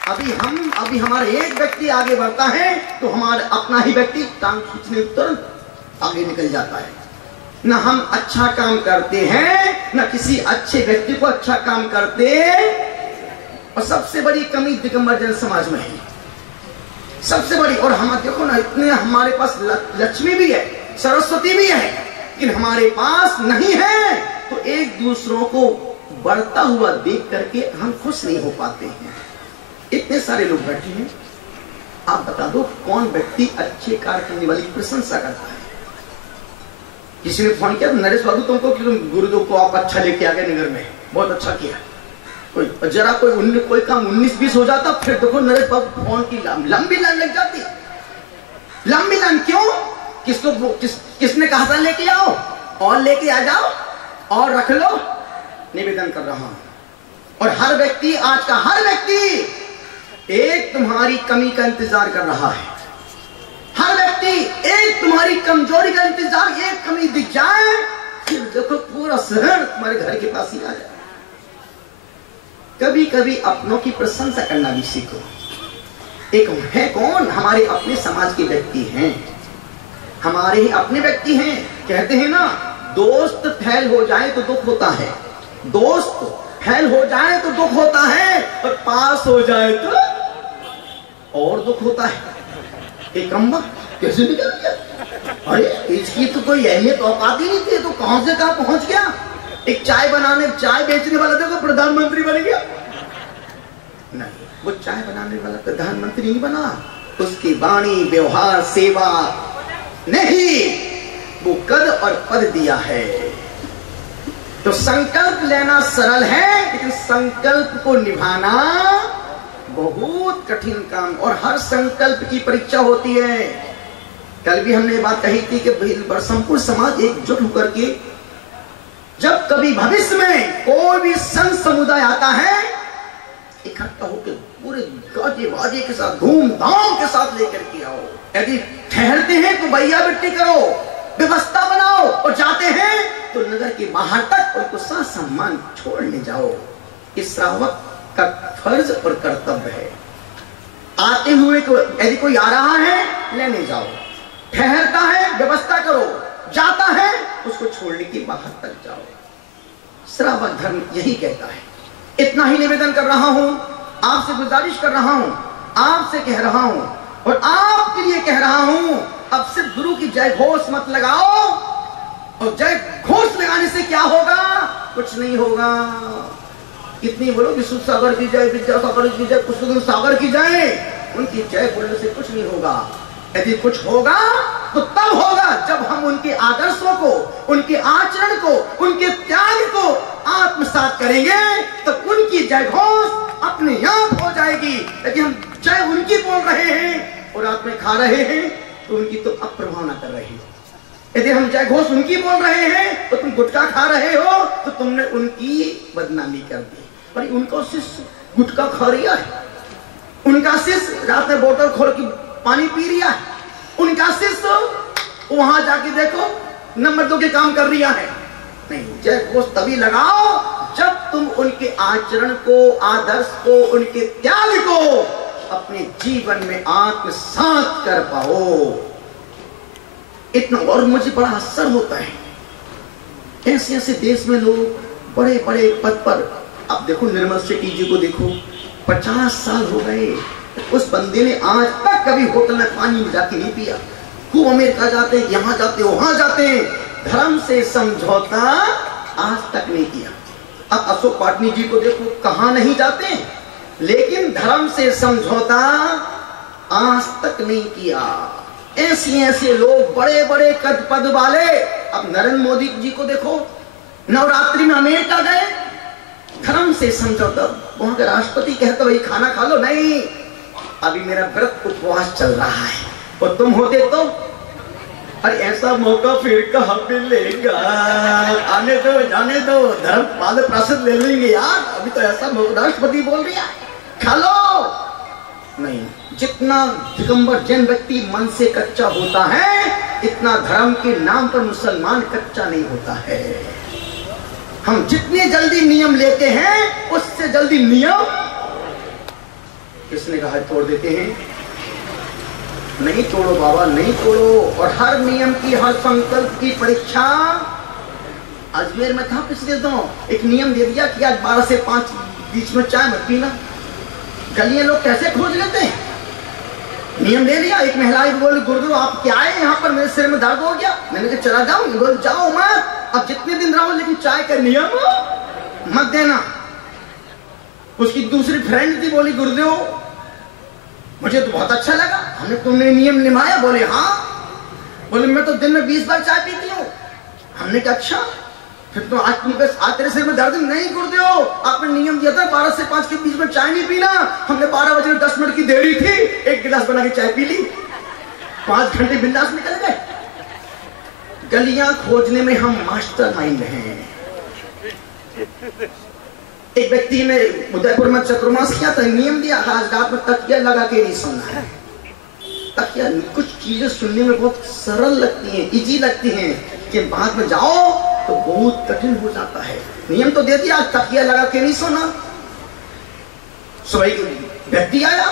अभी हमारा एक व्यक्ति आगे बढ़ता है तो हमारा अपना ही व्यक्ति टांग खींचने तुरंत आगे निकल जाता है। ना हम अच्छा काम करते हैं, ना किसी अच्छे व्यक्ति को अच्छा काम करते। और सबसे बड़ी कमी दिगंबर जन समाज में है, सबसे बड़ी। और हम देखो ना, इतने हमारे पास लक्ष्मी भी है, सरस्वती भी है, लेकिन हमारे पास नहीं है। तो एक दूसरों को बढ़ता हुआ देख करके हम खुश नहीं हो पाते हैं। इतने सारे लोग बैठे हैं, आप बता दो कौन व्यक्ति अच्छे कार्य करने वाली प्रशंसा करता है? किसी ने फोन किया, नरेश बाबू तुमको गुरुदेव को आप अच्छा लेके आ गए नगर में, बहुत अच्छा किया। कोई जरा कोई काम 19-20 हो जाता, फिर देखो नरेश बाबू फोन की लंबी लाइन लग जाती। लंबी लाइन क्यों? किसने कहा था लेके आओ, और लेके आ जाओ और रख लो, निवेदन कर रहा हूं। और हर व्यक्ति, आज का हर व्यक्ति एक तुम्हारी कमी का इंतजार कर रहा है। हर व्यक्ति एक तुम्हारी कमजोरी का इंतजार, एक कमी दिख जाए फिर देखो पूरा शहर तुम्हारे घर के पास ही आ जाए। कभी कभी अपनों की प्रशंसा करना भी सीखो। एक है कौन? हमारे अपने समाज के व्यक्ति हैं, हमारे ही अपने व्यक्ति हैं। कहते हैं ना, दोस्त फैल हो जाए तो दुख होता है, दोस्त फैल हो जाए तो दुख होता है, और पास हो जाए तो और दुख होता है। एक अम्मा कैसे निकल गया? अरे इसकी तो कोई अहमियत औकात ही नहीं थी, तो कहां से कहां पहुंच गया। एक चाय बेचने वाला देखो प्रधानमंत्री बन गया। नहीं, वो चाय बनाने वाला प्रधानमंत्री नहीं बना, उसकी वाणी, व्यवहार, सेवा नहीं, वो कद और पद दिया है। तो संकल्प लेना सरल है, लेकिन संकल्प को निभाना बहुत कठिन काम। और हर संकल्प की परीक्षा होती है। कल भी हमने बात कही थी कि संपूर्ण समाज एकजुट होकर के जब कभी भविष्य में कोई भी संत समुदाय आता है, इकट्ठा होकर पूरे गाजे बाजे के साथ, धूमधाम के साथ लेकर के आओ। यदि ठहरते हैं तो भैया बेटी करो, व्यवस्था बनाओ, और जाते हैं तो नगर के बाहर तक उनको सा सम्मान छोड़ने जाओ। इस श्रावक का फर्ज और कर्तव्य है। आते हुए को यदि कोई आ रहा है, लेने जाओ, ठहरता है व्यवस्था करो, जाता है उसको छोड़ने के बाहर तक जाओ। श्रावक धर्म यही कहता है। इतना ही निवेदन कर रहा हूं, आपसे गुजारिश कर रहा हूं, आपसे कह रहा हूं, और आपके लिए कह रहा हूं, अब से गुरु की जय घोष मत लगाओ। और जय घोष लगाने से क्या होगा? कुछ नहीं होगा। कितनी बोलो विष्णु सागर की जय, विद्यासागर की जय, पुष्पगुरु सागर की जय, उनकी जय बोलने से कुछ नहीं होगा। यदि कुछ होगा तो तब होगा जब हम उनके आदर्शों को, उनके आचरण को, उनके त्याग को आत्मसात करेंगे, तब उनकी जय घोष अपने आप हो जाएगी। यदि हम जय उनकी बोल रहे हैं और रात में खा रहे हैं, तो उनकी तो अप्रभावना कर रहे हो। यदि हम जय घोष उनकी बोल रहे हैं तो तुम गुटखा खा रहे हो, तो तुमने उनकी बदनामी कर दी। पर उनका शिष्य गुटखा खा रहा है, उनका शिष्य रात में बोतल खोल के पानी पी रहा है, उनका शिष्य वहां जाके देखो नंबर 2 के काम कर रहा है। नहीं, जय घोष तभी लगाओ जब तुम उनके आचरण को, आदर्श को, उनके त्याग को अपने जीवन में आत्मसात कर पाओ। इतना। और मुझे बड़ा असर होता है, ऐसे ऐसे देश में लोग बड़े बड़े पद पर, अब देखो निर्मल शेट्टी जी को देखो, 50 साल हो गए, उस बंदे ने आज तक कभी होटल में पानी जाके नहीं पिया। खूब अमेरिका जाते हैं, यहाँ जाते हैं, वहां जाते हैं, धर्म से समझौता आज तक नहीं किया। अब अशोक पाटनी जी को देखो, कहां नहीं जाते, लेकिन धर्म से समझौता आज तक नहीं किया। ऐसे ऐसे लोग बड़े बड़े कद पद वाले। अब नरेंद्र मोदी जी को देखो, नवरात्रि में अमेरिका गए, धर्म से समझौता। वहां के राष्ट्रपति कहते वही खाना खा लो, नहीं अभी मेरा व्रत उपवास चल रहा है, और तुम होते तो अरे ऐसा मौका फिर कहां मिलेगा, आने दो, जाने दो, धर्म वाले प्रासद ले लेंगे यार, अभी तो ऐसा राष्ट्रपति बोल रहा है, खा लो। नहीं, जितना दिगंबर जैन व्यक्ति मन से कच्चा होता है, इतना धर्म के नाम पर मुसलमान कच्चा नहीं होता है। हम जितने जल्दी नियम लेते हैं, उससे जल्दी नियम किसने कहा तोड़ देते हैं। नहीं तोड़ो बाबा, नहीं तोड़ो। और हर नियम की, हर संकल्प की परीक्षा अजमेर में था पिछले दिनों। एक नियम दे दिया कि आज 12 से 5 बीच में चाय मत पीना। गलियां लोग कैसे खोज लेते हैं। नियम दे दिया। एक महिला बोली, गुरुदेव आप क्या आए यहाँ पर, मेरे सिर में दर्द हो गया। मैंने कहा चला जाऊं। बोल जाओ मत, अब जितने दिन रहो, लेकिन चाय का नियम मत देना। उसकी दूसरी फ्रेंड थी, बोली गुरुदेव मुझे तो बहुत अच्छा लगा, हमने तुमने नियम निभाया। बोले हाँ। बोले मैं तो दिन में 20 बार चाय पीती हूँ। हमने कहा अच्छा, फिर तो आज तेरे सिर में दर्द नहीं। गुरुदेव आपने नियम दिया था 12 से 5 के बीच में चाय नहीं पीना। हमने 12 बजे 10 मिनट की देरी थी, एक गिलास बना के चाय पी ली, 5 घंटे बिंदास निकल गए। गलियां खोजने में हम मास्टरमाइंड हैं। एक व्यक्ति ने उदयपुर में चतुर्मास किया था, नियम दिया आज रात में तकिया लगा के नहीं सोना है। तकिया, कुछ चीजें सुनने में बहुत सरल लगती हैं, इजी लगती हैं, कि बाद में जाओ तो बहुत कठिन हो जाता है। नियम तो दे दिया, तकिया लगा के नहीं सोना। सुबह व्यक्ति आया,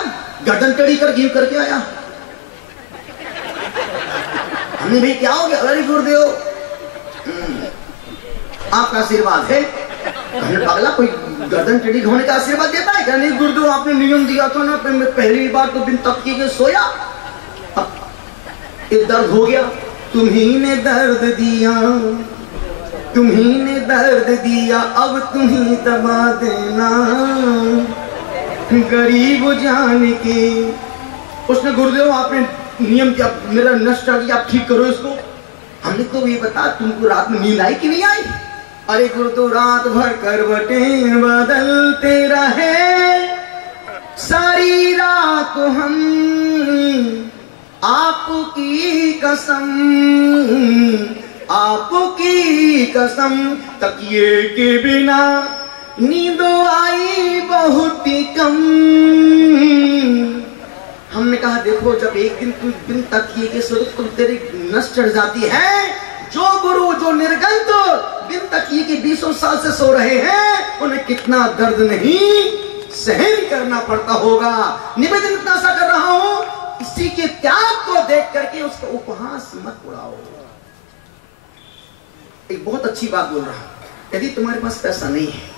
गर्दन टेढ़ी कर गिव करके आया। हमने भी क्या हो गया, अरे गुरुदेव आपका आशीर्वाद है। हमने पगला कोई गर्दन टेढ़ी होने का आशीर्वाद देता है क्या? नहीं गुरुदेव आपने नियम दिया था ना, मैं पहली बार तो बिन तकिए के सोया, अब एक दर्द हो गया। तुम्ही ने दर्द दिया, तुम्ही ने दर्द दिया, अब तुम्ही दबा देना गरीब जान के। उसने गुरुदेव आपने नियम किया, मेरा नष्ट आ गया, आप ठीक करो इसको। हमने तो ये बता, तुमको रात में नींद आई कि नहीं आई? अरे गुरुदेव रात भर करवटें बदलते रहे, सारी रात हम आपकी कसम, आपकी कसम, तकिए के बिना नींद आई बहुत ही कम। हमने कहा देखो, जब एक दिन तू बिन तकिए के सो तुम तेरी नस चढ़ जाती है। जो गुरु, जो निर्गंत बिन तकिए के 20 साल से सो रहे हैं, उन्हें कितना दर्द नहीं सहन करना पड़ता होगा। निवेदन इतना सा कर रहा हूं, इसी के त्याग को देख करके उसका उपहास मत उड़ाओ। एक बहुत अच्छी बात बोल रहा हूं, यदि तुम्हारे पास पैसा नहीं है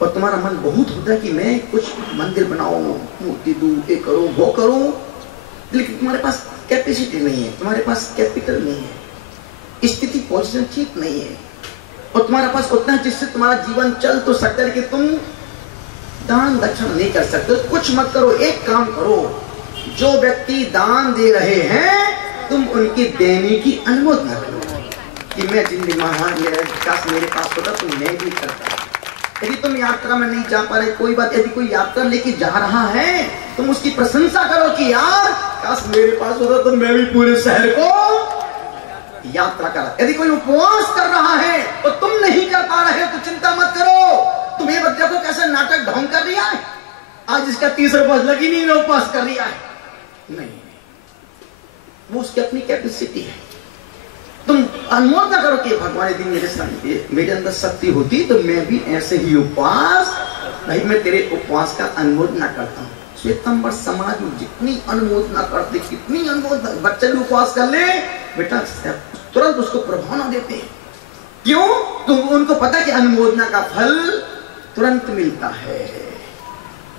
और तुम्हारा मन बहुत होता है कि मैं कुछ मंदिर बनाऊं, मूर्ति दूं, ये करूं, वो करूं, लेकिन तुम्हारे पास कैपेसिटी नहीं है, तुम्हारे पास कैपिटल नहीं है, स्थिति पोजीशन ठीक नहीं है, और तुम्हारे पास उतना है जिससे तुम्हारा जीवन चल तो सकता है कि तुम दान दक्षिणा नहीं कर सकते, कुछ मत करो। एक काम करो, जो व्यक्ति दान दे रहे हैं तुम उनकी देने की अनुमोदन करो कि मैं जिंदगी महान मेरे पास होता तो मैं भी करता। यदि तुम यात्रा में नहीं जा पा रहे, कोई बात, यदि कोई यात्रा लेके जा रहा है तुम उसकी प्रशंसा करो कि यार काश मेरे पास होता तो मैं भी पूरे शहर को यात्रा करा। यदि कोई उपवास कर रहा है तो तुम नहीं कर पा रहे तो चिंता मत करो। तुम्हें बच्चे को कैसे नाटक ढोंग कर दिया है, आज इसका 30 रुपये लगी नहीं, उपवास कर लिया है। नहीं, वो उसकी अपनी कैपेसिटी है। तुम अनुमोदन करो कि भगवान यदि मेरे अंदर शक्ति होती तो मैं भी ऐसे ही उपवास, भाई मैं तेरे उपवास का अनुमोदन करता हूँ। श्वेतंबर समाज में जितनी अनुमोदना करते, कितनी अनुमोदना, बच्चे भी उपवास कर ले बेटा तुरंत उसको प्रभाव ना देते। क्यों? तुम उनको पता कि अनुमोदना का फल तुरंत मिलता है,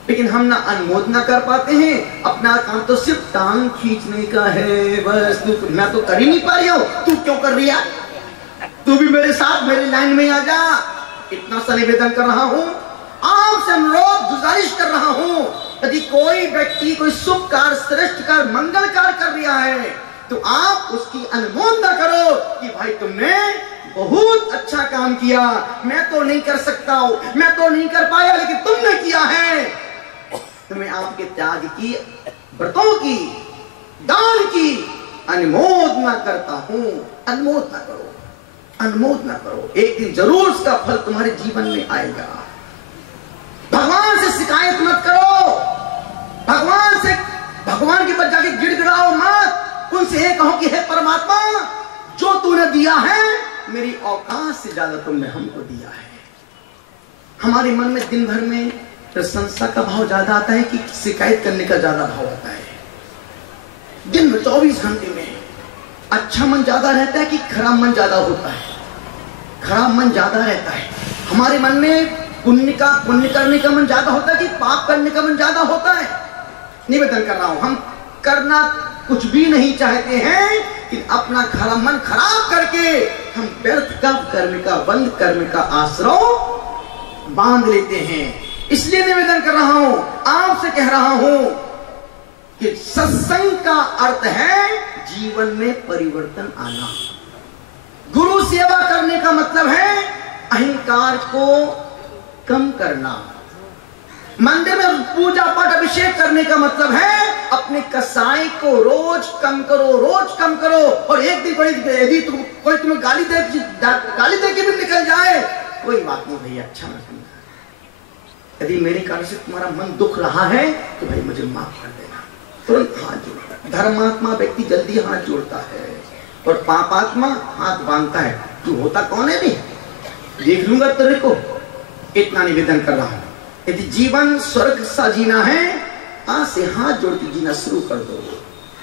लेकिन हम ना अनुमोदना कर पाते हैं। अपना काम तो सिर्फ टांग खींचने का है बस। मैं तो कर ही नहीं पा रही हूं, तू क्यों कर रही है? तू भी मेरे साथ मेरी लाइन में आ जा। इतना सा निवेदन कर रहा हूं, आपसे अनुरोध गुजारिश कर रहा हूं, यदि कोई व्यक्ति कोई शुभ कार्य, श्रेष्ठ कार्य, मंगल कार्य कर रहा है तो आप उसकी अनुमोदना करो कि भाई तुमने बहुत अच्छा काम किया, मैं तो नहीं कर सकता हूं, मैं तो नहीं कर पाया, लेकिन तुमने किया है। तो मैं आपके त्याग की, व्रतों की, दान की अनुमोदना करता हूं। अनुमोदना करो, अनुमोदना करो, एक दिन जरूर उसका फल तुम्हारे जीवन में आएगा। भगवान से शिकायत मत करो, भगवान के पास जाके गिड़गिड़ाओ मत। उनसे ये कहो कि हे परमात्मा, जो तूने दिया है मेरी औकात से ज्यादा तुमने हमको दिया है। हमारे मन में दिन भर में प्रशंसा का भाव ज्यादा आता है कि शिकायत करने का ज्यादा भाव आता है? दिन में 24 घंटे में अच्छा मन ज्यादा रहता है कि खराब मन ज्यादा होता है? खराब मन ज्यादा रहता है। हमारे मन में पुण्य करने का मन ज्यादा होता है कि पाप करने का मन ज्यादा होता है? निवेदन कर रहा हूं, हम करना कुछ भी नहीं चाहते हैं कि अपना खराब मन खराब करके हम व्यर्थ का बंद कर्म का आश्रय बांध लेते हैं। इसलिए निवेदन कर रहा हूं, आपसे कह रहा हूं कि सत्संग का अर्थ है जीवन में परिवर्तन आना। गुरु सेवा करने का मतलब है अहंकार को कम करना। मंदिर में पूजा पाठ अभिषेक करने का मतलब है अपने कसाई को रोज कम करो। और एक दिन यदि कोई तुम्हें गाली दे के भी निकल जाए, कोई बात नहीं भैया, अच्छा मत समझना। यदि मेरे कारण से तुम्हारा मन दुख रहा है तो भाई मुझे माफ कर देना। तुरंत हाथ जोड़ता है। धर्मात्मा व्यक्ति जल्दी हाथ जोड़ता है और पापात्मा हाथ बांधता है। तू होता कौन है? भी देख लूंगा तेरे को। इतना निवेदन कर रहा हूं, यदि जीवन स्वर्ग सा जीना है, आज से हाथ जोड़ के जीना शुरू कर दो।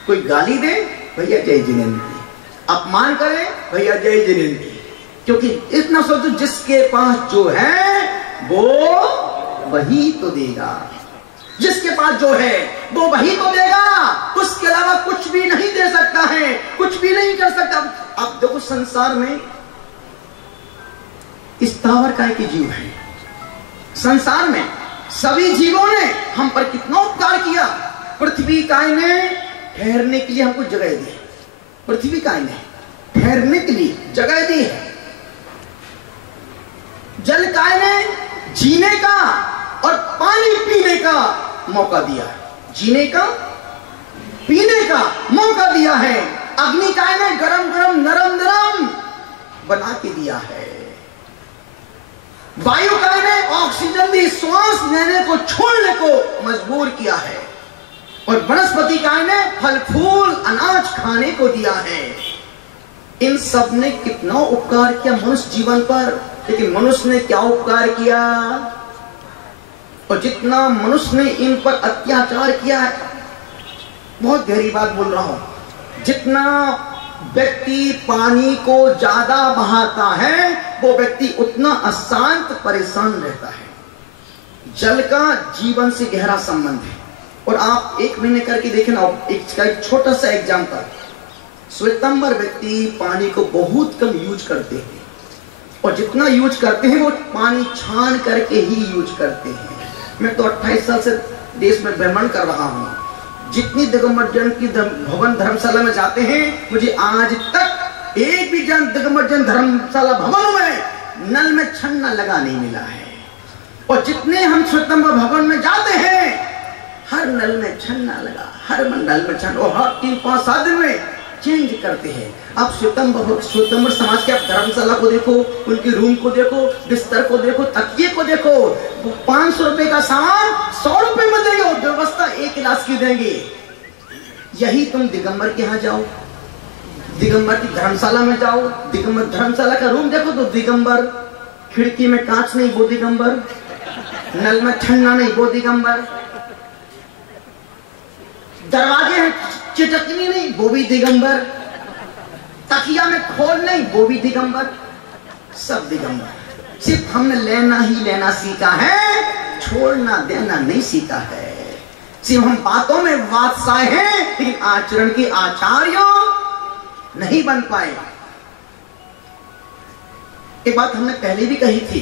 कोई गाली दे, भैया जय जिनेंद्र। अपमान करे, भैया जय जिनेंद्र। क्योंकि इतना सोचो, जिसके पास जो है वो वही तो देगा। जिसके पास जो है वो वही तो देगा, उसके अलावा कुछ भी नहीं दे सकता है, कुछ भी नहीं कर सकता। अब देखो, संसार में स्थावर काय के जीव है। संसार में सभी जीवों ने हम पर कितना उपकार किया। पृथ्वी काय ने ठहरने के लिए हमको जगह दी। पृथ्वी काय ने ठहरने के लिए जगह दी है। जल काय ने जीने का और पानी पीने का मौका दिया। जीने का, पीने का मौका दिया है। अग्नि काय ने गरम गरम नरम नरम बना के दिया है। वायु काय ने ऑक्सीजन दी, श्वास लेने को छोड़ने को मजबूर किया है। और वनस्पति काय ने फल फूल अनाज खाने को दिया है। इन सब ने कितना उपकार किया मनुष्य जीवन पर। लेकिन मनुष्य ने क्या उपकार किया? और जितना मनुष्य ने इन पर अत्याचार किया है, बहुत गहरी बात बोल रहा हूं, जितना व्यक्ति पानी को ज्यादा बहाता है, वो व्यक्ति उतना अशांत परेशान रहता है। जल का जीवन से गहरा संबंध है। और आप 1 महीने करके देखें ना, एक छोटा सा एग्जाम्पल। श्वेतांबर व्यक्ति पानी को बहुत कम यूज करते हैं, और जितना यूज करते हैं वो पानी छान करके ही यूज करते हैं। मैं तो 28 साल से देश में भ्रमण कर रहा हूं। जितनी दिगंबर जन की भवन धर्मशाला में जाते हैं, मुझे आज तक एक भी दिगंबर जन धर्मशाला भवन में नल में छन्ना लगा नहीं मिला है। और जितने हम श्वेतांबर भवन में जाते हैं, हर नल में छन्ना लगा, हर मंडल में छन्ना, और हर 3-5 दिन में चेंज करते हैं। आप श्वेतांबर समाज के आप धर्मशाला को देखो, उनके रूम को देखो, बिस्तर को देखो, तकिए को देखो। 500 रुपए का सामान 100 रुपए में देंगे और व्यवस्था 1 गिलास की देंगे। यही तुम दिगंबर के यहाँ जाओ, दिगंबर की धर्मशाला में जाओ, दिगंबर धर्मशाला का रूम देखो तो दिगंबर, खिड़की में कांच नहीं वो दिगंबर, नल में छन्ना नहीं वो दिगंबर, दरवाजे हैं चिटकनी नहीं वो भी दिगंबर, तकिया में खोल नहीं वो भी दिगंबर, सब दिगंबर। सिर्फ हमने लेना ही लेना सीखा है, छोड़ना देना नहीं सीखा है। सिर्फ हम बातों में बादशाह हैं, लेकिन आचरण के आचार्य नहीं बन पाए। एक बात हमने पहले भी कही थी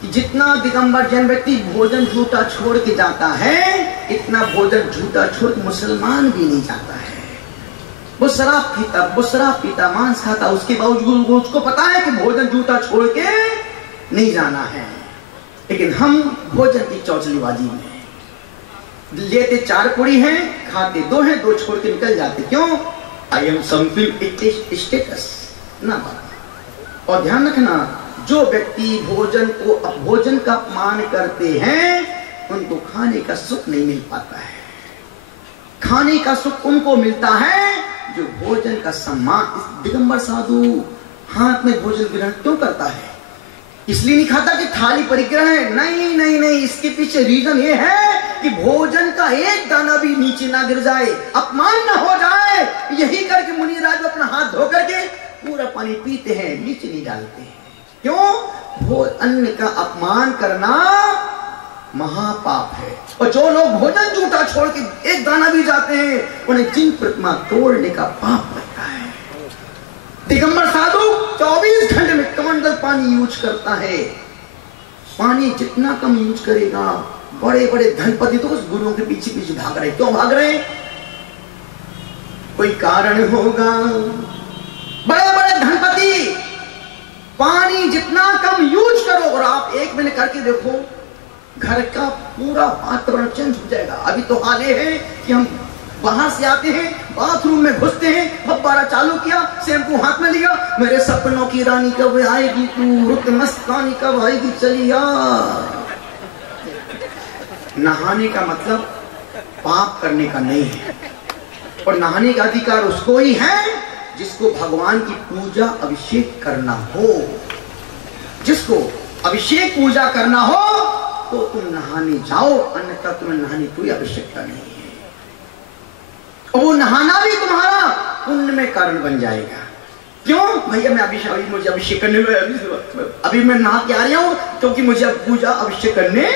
कि जितना दिगंबर जैन व्यक्ति भोजन झूठा छोड़ के जाता है, इतना भोजन झूठा छोड़ के मुसलमान भी नहीं जाता है। वो शराब पीता, मांस खाता, उसके बावजूद उसको पता है कि भोजन झूठा छोड़ के नहीं जाना है। लेकिन हम भोजन की चौचलीबाजी में लेते 4 पूरी हैं, खाते 2 हैं, 2 छोड़ के निकल जाते। क्यों? आई एम समथिंग स्टेटस ना बात। और ध्यान रखना, जो व्यक्ति भोजन का अपमान करते हैं, उनको खाने का सुख नहीं मिल पाता है। खाने का सुख उनको मिलता है जो भोजन का सम्मान। दिगंबर साधु हाथ में भोजन ग्रहण क्यों करता है? इसलिए नहीं खाता कि थाली परिग्रह है, नहीं नहीं नहीं, इसके पीछे रीजन ये है कि भोजन का एक दाना भी नीचे ना गिर जाए, अपमान ना हो जाए। यही करके मुनिराज अपना हाथ धो करके पूरा पानी पीते हैं, नीचे नहीं डालते हैं। क्यों? अन्न का अपमान करना महापाप है। और जो लोग भोजन जूठा छोड़ के एक दाना भी जाते हैं, उन्हें जिन प्रतिमा तोड़ने का पाप लगता है। दिगंबर साधु 24 घंटे में कमंडल पानी यूज करता है। पानी जितना कम यूज करेगा, बड़े बड़े धनपति तो उस गुरुओं के पीछे पीछे भाग रहे। क्यों भाग रहे? कोई कारण होगा। बड़े बड़े धनपति पानी जितना कम यूज करो, और आप 1 महीने करके देखो, घर का पूरा वातावरण चेंज हो जाएगा। अभी तो हाल ये है कि हम बाहर से आते हैं, बाथरूम में घुसते हैं, फव्वारा चालू किया, शैम्पू हाथ में लिया, मेरे सपनों की रानी कब आएगी तू, रुत मस्तानी कब आएगी चलिया। नहाने का मतलब पाप करने का नहीं है, और नहाने का अधिकार उसको ही है जिसको भगवान की पूजा अभिषेक करना हो। जिसको अभिषेक पूजा करना हो तो तुम नहाने जाओ, अन्यथा तुम्हें नहाने की कोई आवश्यकता नहीं है। और वो नहाना भी तुम्हारा पुण्य में कारण बन जाएगा। क्यों? भैया मैं अभी मुझे अभिषेक करने में अभी मैं नहा के आ रहा हूं, क्योंकि मुझे पूजा अभिषेक करने,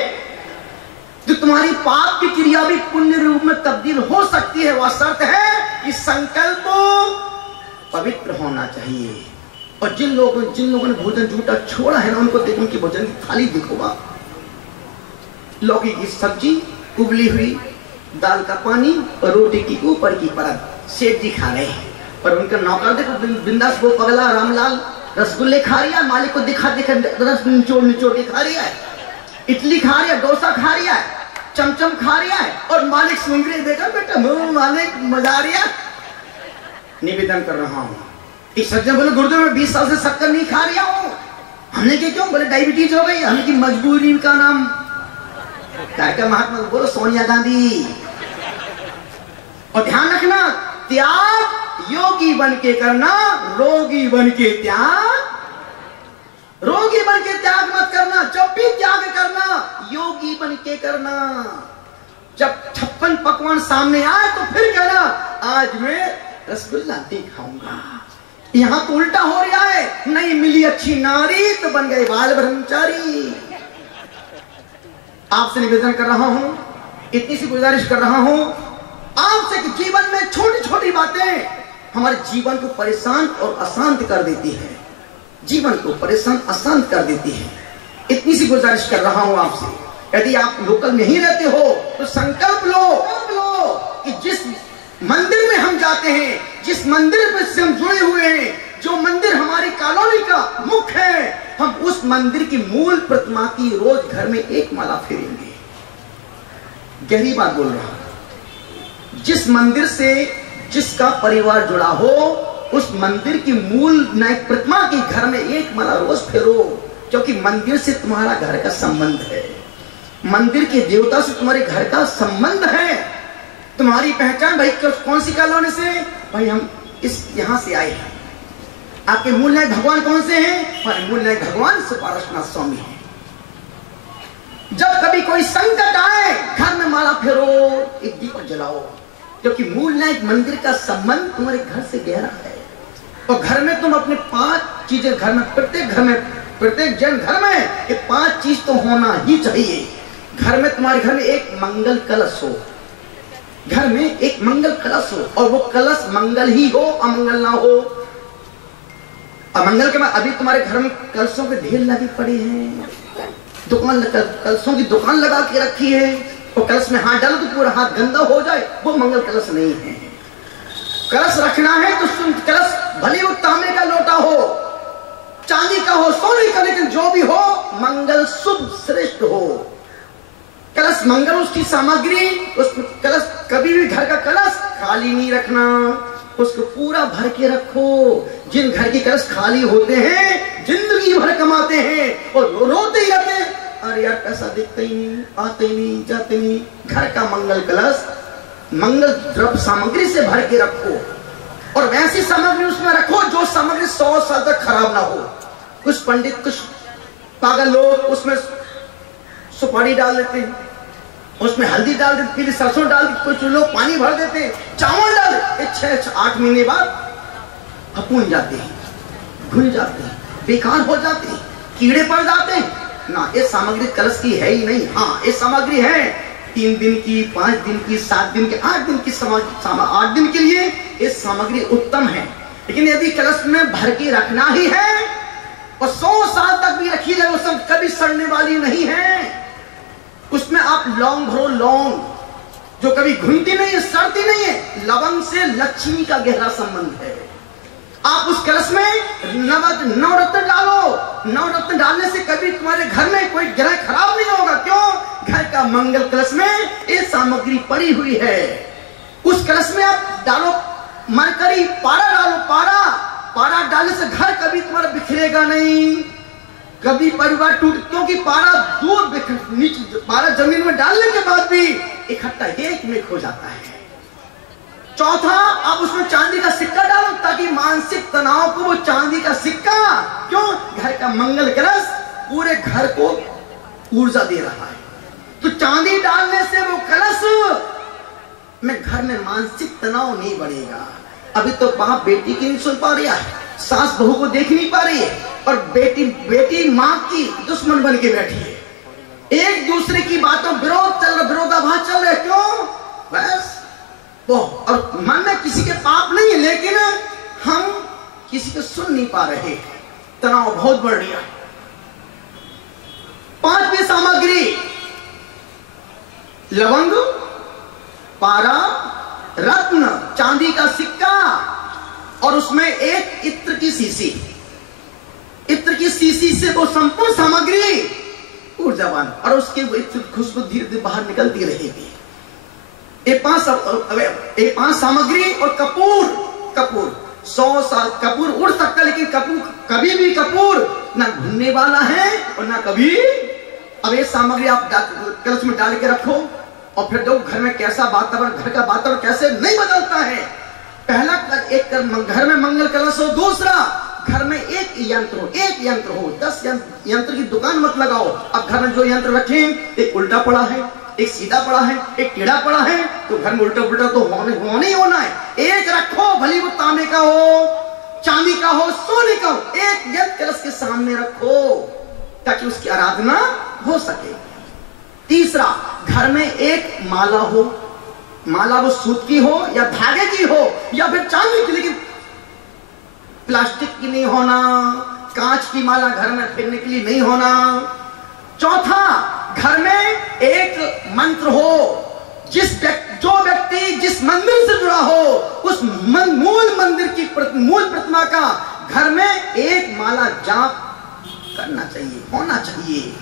तो तुम्हारी पाप की क्रिया भी पुण्य रूप में तब्दील हो सकती है। वह शर्त है कि संकल्प पवित्र होना चाहिए। और जिन लोगों ने भोजन झूठा छोड़ा है ना, उनको देखो, उनकी भोजन की थाली देखो, लौकी की सब्जी, उबली हुई दाल का पानी और रोटी की ऊपर की परत सेठ जी खा रहे हैं। और उनका नौकर देखो बिंदास, वो पगला रामलाल रसगुल्ले खा रही है, मालिक को दिखा रस निचोड़ के खा रही है, इडली खा रही है, डोसा खा रही है, चमचम खा रही है, और मालिक सुन रही देखा, बेटा मालिक मजा आ रही है। निवेदन कर रहा हूँ, एक सज्जन बोले गुरुदेव मैं 20 साल से शक्कर नहीं खा रहा हूँ। हमने क्या? क्यों? बोले डायबिटीज हो गई। हमने की मजबूरी का नाम क्या? महात्मा बोलो सोनिया गांधी। और ध्यान रखना, त्याग योगी बन के करना, रोगी बन के त्याग, रोगी बन के त्याग मत करना। जब भी त्याग करना योगी बन के करना। जब 56 पकवान सामने आए तो फिर कहना आज मैं रसगुल्ला नहीं खाऊंगा। यहां तो उल्टा हो रहा है, नहीं मिली अच्छी नारी तो बन गए बाल ब्रह्मचारी। आपसे निवेदन कर रहा हूं, इतनी सी गुजारिश कर रहा हूं आपसे कि जीवन में छोटी छोटी बातें हमारे जीवन को परेशान और अशांत कर देती है, जीवन को परेशान अशांत कर देती है। इतनी सी गुजारिश कर रहा हूं आपसे, यदि आप लोकल में ही रहते हो तो संकल्प लो कि जिस मंदिर में हम जाते हैं, जिस मंदिर से हम जुड़े हुए हैं, जो मंदिर हमारी कॉलोनी का मुख्य है, हम उस मंदिर की मूल प्रतिमा की रोज घर में एक माला फेरेंगे। गहरी बात बोल रहा हूं। जिस मंदिर से जिसका परिवार जुड़ा हो, उस मंदिर की मूल प्रतिमा की घर में एक माला रोज फेरो, क्योंकि मंदिर से तुम्हारा घर का संबंध है, मंदिर के देवता से तुम्हारे घर का संबंध है। तुम्हारी पहचान भाई कौन सी कॉलोनी से? भाई हम इस यहां से आए हैं। आपके मूल नायक भगवान कौन से हैं? हमारे मूल नायक भगवान सुपारसनाथ स्वामी हैं। जब कभी कोई संकट आए, घर में माला फेरो, एक दीपक जलाओ, क्योंकि मूल नायक मंदिर का संबंध तुम्हारे घर से गहरा है। और घर में तुम अपने 5 चीजें, घर में प्रत्येक जन घर में ये 5 चीज तो होना ही चाहिए। घर में तुम्हारे घर में एक मंगल कलश हो, घर में एक मंगल कलश हो, और वो कलश मंगल ही हो, अमंगल ना हो। अमंगल के बाद अभी तुम्हारे घर में कलशों के ढेर लगे पड़े हैं, कलशों की दुकान लगा के रखी है, और कलश में हाथ डालो तो पूरा हाथ गंदा हो जाए, वो मंगल कलश नहीं है। कलश रखना है तो कलश भले वो तांबे का लोटा हो, चांदी का हो, सोने का, लेकिन जो भी हो मंगल शुभ श्रेष्ठ हो। कलश मंगल, उसकी सामग्री, उस कलश कभी भी घर का कलश खाली नहीं रखना, उसको पूरा भर के रखो। जिन घर के कलश खाली होते हैं जिंदगी भर कमाते हैं और रोते ही रहते हैं, अरे यार पैसा दिखता ही नहीं, आते ही नहीं, जाते नहीं। घर का मंगल कलश मंगल द्रव्य सामग्री से भर के रखो, और वैसी सामग्री उसमें रखो जो सामग्री 100 साल तक खराब ना हो। कुछ पंडित, कुछ पागल लोग उसमें सुपारी डाल देते हैं, उसमें हल्दी डाल देते, पीली सरसों डाल देते, कुछ लोग पानी भर देते, चावल डाल देते, 6-8 महीने बाद फपून जाते हैं, घुल जाते हैं, बेकार हो जाते हैं, कीड़े पड़ जाते हैं ना। ये सामग्री कलश की है ही नहीं। हाँ, ये सामग्री है 3 दिन की, 5 दिन की, 7 दिन की, 8 दिन की 8 दिन के लिए ये सामग्री उत्तम है। लेकिन यदि कलश में भर के रखना ही है और 100 साल तक भी रखी जाए, वो सब कभी सड़ने वाली नहीं है। उसमें आप लौंग भरो, लौंग जो कभी घुलती नहीं है, सड़ती नहीं है। लवंग से लक्ष्मी का गहरा संबंध है। आप उस कलश में नवरत्न डालो। नवरत्न डालने से कभी तुम्हारे घर में कोई ग्रह खराब नहीं होगा। क्यों? घर का मंगल कलश में ये सामग्री पड़ी हुई है। उस कलश में आप डालो मरकरी, पारा डालो, पारा। पारा डालने से घर कभी तुम्हारा बिखरेगा नहीं, कभी परिवार टूट, क्योंकि पारा दूर नीचे, पारा जमीन में डालने के बाद भी इकट्ठा एक में खो जाता है। चौथा, आप उसमें चांदी का सिक्का डालो ताकि मानसिक तनाव को वो चांदी का सिक्का, क्यों? घर का मंगल कलश पूरे घर को ऊर्जा दे रहा है। तो चांदी डालने से वो कलश में घर में मानसिक तनाव नहीं बढ़ेगा। अभी तो बाप बेटी की नहीं सुन पा रहा है, सास बहू को देख नहीं पा रही है, और बेटी माँ की दुश्मन बन के बैठी है। एक दूसरे की बातों विरोधाभास चल रहा है। क्यों? बस वो, और मन में किसी के पाप नहीं है, लेकिन हम किसी को सुन नहीं पा रहे, तनाव बहुत बढ़ रहा है। 5वीं सामग्री लवंग, पारा, रत्न, चांदी का सिक्का और उसमें एक इत्र की शीशी। इत्र की शीशी से वो संपूर्ण सामग्री ऊर्जावान, और उसकी खुशबू धीरे धीरे बाहर निकलती रहेगी। ये 5 सामग्री। और कपूर 100 साल कपूर उड़ सकता है, लेकिन कपूर कभी भी कपूर ना घुलने वाला है और ना कभी। अब ये सामग्री आप कलश में डाल के रखो, और फिर जो घर में कैसा वातावरण, घर का वातावरण कैसे नहीं बदलता है। पहला, एक घर में मंगल कलश हो। दूसरा, घर में एक यंत्र हो। 10 यंत्र की दुकान मत लगाओ। अब घर में जो यंत्र रखे, एक उल्टा पड़ा है, एक सीधा पड़ा है, एक टेढ़ा पड़ा है, तो घर में उल्टा पुल्टा तो होना ही होना है। एक रखो, भली वो तांबे का हो, चांदी का हो, सोने का हो, एक यंत्र कलश के सामने रखो ताकि उसकी आराधना हो सके। तीसरा, घर में एक माला हो। माला वो सूत की हो या धागे की हो या फिर चांदी की, लेकिन प्लास्टिक की नहीं होना। कांच की माला घर में फेरने के लिए नहीं होना। चौथा, घर में एक मंत्र हो। जो व्यक्ति जिस मंदिर से जुड़ा हो, उस मूल मंदिर की मूल प्रतिमा का घर में एक माला जाप करना चाहिए, होना चाहिए।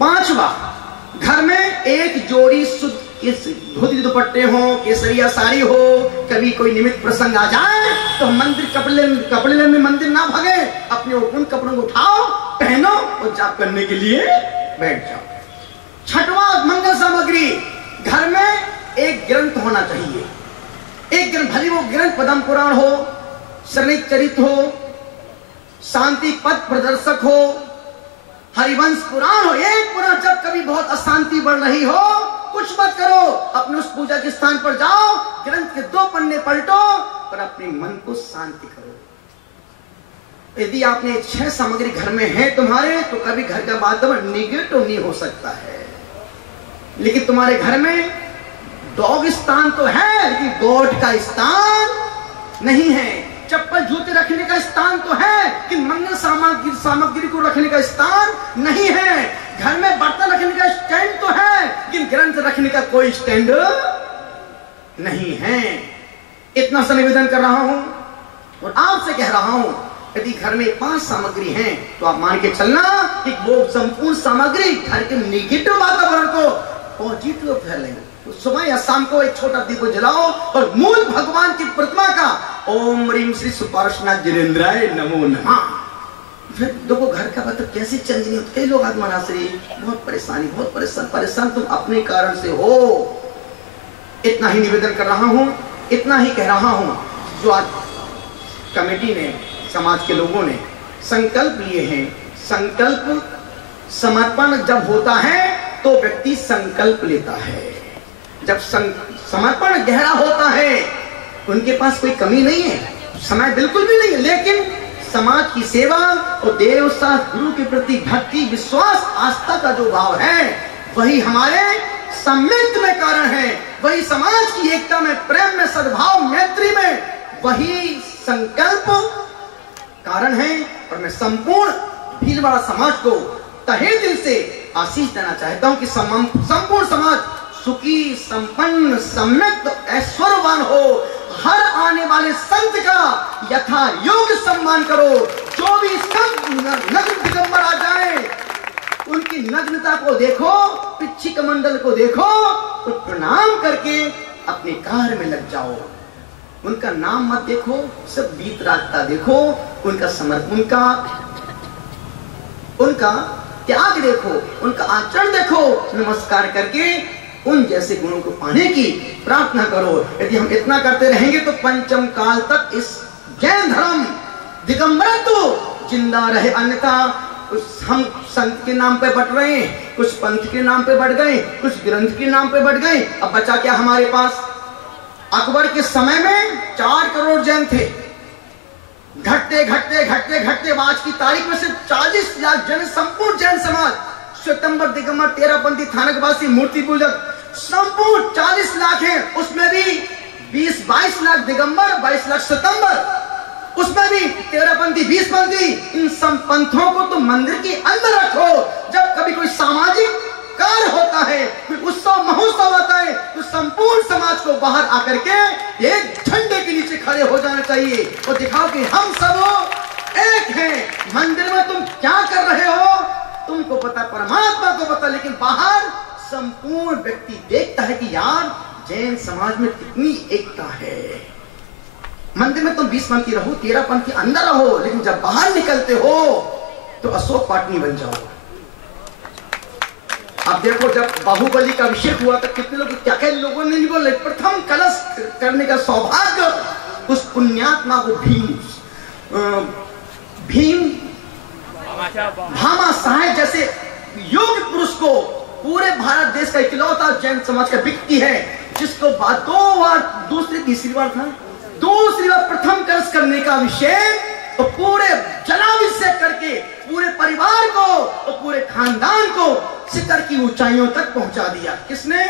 5वां, घर में एक जोड़ी शुद्ध धोती दुपट्टे हो, केसरिया साड़ी हो। कभी कोई निमित्त प्रसंग आ जाए तो मंदिर कपड़े में मंदिर ना भागे, अपने उन कपड़ों को उठाओ, पहनो और जाप करने के लिए बैठ जाओ। 6वां मंगल सामग्री, घर में एक ग्रंथ होना चाहिए। एक ग्रंथ, भले वो ग्रंथ पद्म पुराण हो, शरणिक चरित हो, शांति पद प्रदर्शक हो, हरिवंश पुराण हो। एक पुराण, जब कभी बहुत अशांति बढ़ रही हो, कुछ मत करो, अपने उस पूजा के स्थान पर जाओ, ग्रंथ के 2 पन्ने पलटो और अपने मन को शांति करो। यदि आपने 6 सामग्री घर में है तुम्हारे, तो कभी घर का वातावरण निगेटिव नहीं हो सकता है। लेकिन तुम्हारे घर में डॉग स्थान तो है, लेकिन गॉड का स्थान नहीं है। चप्पल जूते रखने का स्थान तो है, कि मंगल सामग्री को रखने का स्थान नहीं है। घर में बर्तन रखने का स्टैंड तो है, लेकिन ग्रंथ रखने का कोई स्टैंड नहीं है। इतना सा निवेदन कर रहा हूं और आपसे कह रहा हूं, यदि घर में 5 सामग्री हैं, तो आप मान के चलना कि वो संपूर्ण सामग्री घर के निगेटिव वातावरण को पॉजिटिव फैलेंगे। तो सुबह या शाम को एक छोटा दीप जलाओ और मूल भगवान की प्रतिमा का ओम ह्रीम श्री सुपार्श्वनाथ जिनेन्द्राय नमो नमः। फिर देखो घर का मतलब कैसे चेंज नहीं होता। कई लोग आज मनाश्री बहुत परेशान तुम अपने कारण से हो। इतना ही निवेदन कर रहा हूं, इतना ही कह रहा हूं। जो आज कमेटी ने, समाज के लोगों ने संकल्प लिए हैं, संकल्प समर्पण जब होता है तो व्यक्ति संकल्प लेता है। जब समर्पण गहरा होता है, उनके पास कोई कमी नहीं है, समय बिल्कुल भी नहीं है, लेकिन समाज की सेवा और देव शास्त्र गुरु के प्रति भक्ति, विश्वास, आस्था का जो भाव है, वही हमारे सम्मिलित में कारण है, वही समाज की एकता में, प्रेम में, सद्भाव, मैत्री में, वही संकल्प कारण है। और मैं संपूर्ण भीलवाड़ा समाज को तहे दिल से आशीष देना चाहता हूं कि संपूर्ण समाज सुखी, संपन्न, सम्यक, ऐश्वर्यवान हो। हर आने वाले संत का यथा योग्य सम्मान करो। जो भी संत नग्न दिगंबर आ जाए, उनकी नग्नता को देखो, पिछी कमंडल को देखो, तो प्रणाम करके अपने कार्य में लग जाओ। उनका नाम मत देखो, सब बीत रास्ता देखो, उनका समर्पण, उनका त्याग देखो, उनका आचरण देखो। नमस्कार करके उन जैसे गुणों को पाने की प्रार्थना करो। यदि हम इतना करते रहेंगे तो पंचम काल तक इस जैन धर्म दिगंबरत्व जिंदा रहे। अन्यथा हम संत के नाम पे बट रहे हैं, कुछ पंथ के नाम पे बढ़ गए, कुछ ग्रंथ के नाम पे बढ़ गए। अब बचा क्या हमारे पास? अकबर के समय में 4 करोड़ जैन थे। घटते घटते घटते घटते आज की तारीख में सिर्फ 40 लाख जन, संपूर्ण जैन समाज, श्वेतंबर, दिगंबर, तेरापंथी, थानकवासी, मूर्ति पूजक, संपूर्ण 40 लाख है। उसमें भी 20-22 लाख दिगंबर, 22 लाख श्वेतंबर, उसमें भी 13पंथी, 20पंथी। इन सब पंथों को तो मंदिर के अंदर रखो। जब कभी कोई सामाजिक कार्य होता है, कोई उत्सव महोत्सव होता है, तो संपूर्ण समाज को बाहर आकर के एक झंडे के नीचे खड़े हो जाना चाहिए और दिखाओ कि हम सब एक हैं। मंदिर में तुम क्या कर रहे हो तुमको पता, परमात्मा को पता, लेकिन बाहर संपूर्ण व्यक्ति देखता है कि यार जैन समाज में कितनी एकता है। मंदिर में तुम 20पंथी रहो, 13पंथी अंदर रहो, लेकिन जब बाहर निकलते हो तो अशोक पाटनी बन जाओ। अब देखो, जब बाहुबली का अभिषेक हुआ तो कितने लोग, क्या क्या लोगों ने नहीं बोले, प्रथम कलश करने का सौभाग्य उस पुण्यात्मा को भीम भामाशाह जैसे योग्य पुरुष को, पूरे भारत देश का इकलौता जैन समाज का व्यक्ति है जिसको 2 बार, तीसरी बार प्रथम कलश करने का अभिषेक, तो पूरे जलाभिषेक करके पूरे परिवार को और पूरे खानदान को शिखर की ऊंचाइयों तक पहुंचा दिया। किसने?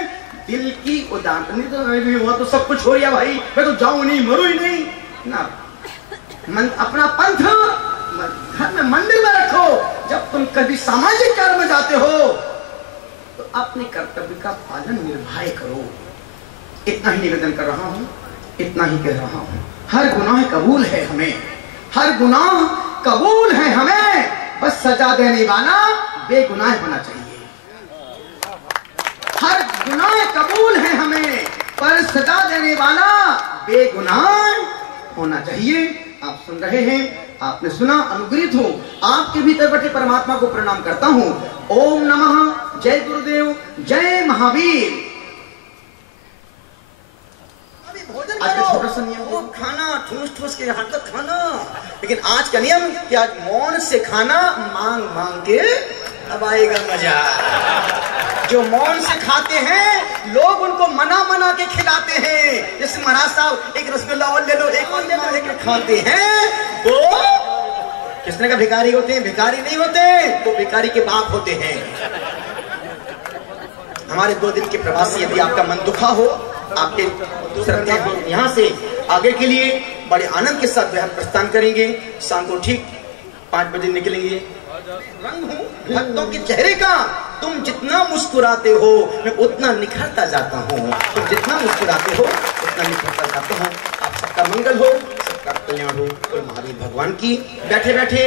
दिल की उदारता। तो हुआ तो सब कुछ हो गया भाई, मैं तो जाऊं नहीं, मरू ही नहीं ना। अपना पंथ घर में, मंदिर में रखो। जब तुम कभी सामाजिक कार्य में जाते हो तो अपने कर्तव्य का पालन निर्भय करो। इतना ही निवेदन कर रहा हूं, इतना ही कह रहा हूं। हर गुनाह कबूल है हमें, हर गुनाह कबूल है हमें, बस सजा देने वाला बेगुनाह होना चाहिए। हर गुनाह कबूल है हमें, पर सजा देने वाला बेगुनाह होना चाहिए। आप सुन रहे हैं, आपने सुना, अनुग्रहित हो। आपके भीतर बैठे परमात्मा को प्रणाम करता हूं। ओम नमः, जय गुरुदेव, जय महावीर। आज का छोटा सा नियम, वो खाना ठूस ठूस के यहाँ तक खाना, लेकिन आज का नियम कि आज मौन से खाना, मांग मांग के अब आएगा मजा। जो मौन से खाते हैं लोग उनको मना मना के खिलाते हैं। जैसे महाराज साहब एक रसगुल्ला और ले लो, एक और ले लो, एक खाते हैं। वो किसने का भिखारी होते हैं? भिखारी नहीं होते, वो भिखारी के बाप होते हैं। हमारे 2 दिन के प्रवासी, यदि आपका मन दुखा हो, आपके श्रद्धा हो, यहाँ से आगे के लिए बड़े आनंद के साथ हम प्रस्थान करेंगे। शाम को ठीक 5 बजे निकलेंगे। रंग हूँ भक्तों के चेहरे का, तुम जितना मुस्कुराते हो मैं उतना निखरता जाता हूँ। तुम जितना मुस्कुराते हो उतना निखरता जाता हूँ। आप सबका मंगल हो, सबका कल्याण हो। महावीर भगवान की बैठे बैठे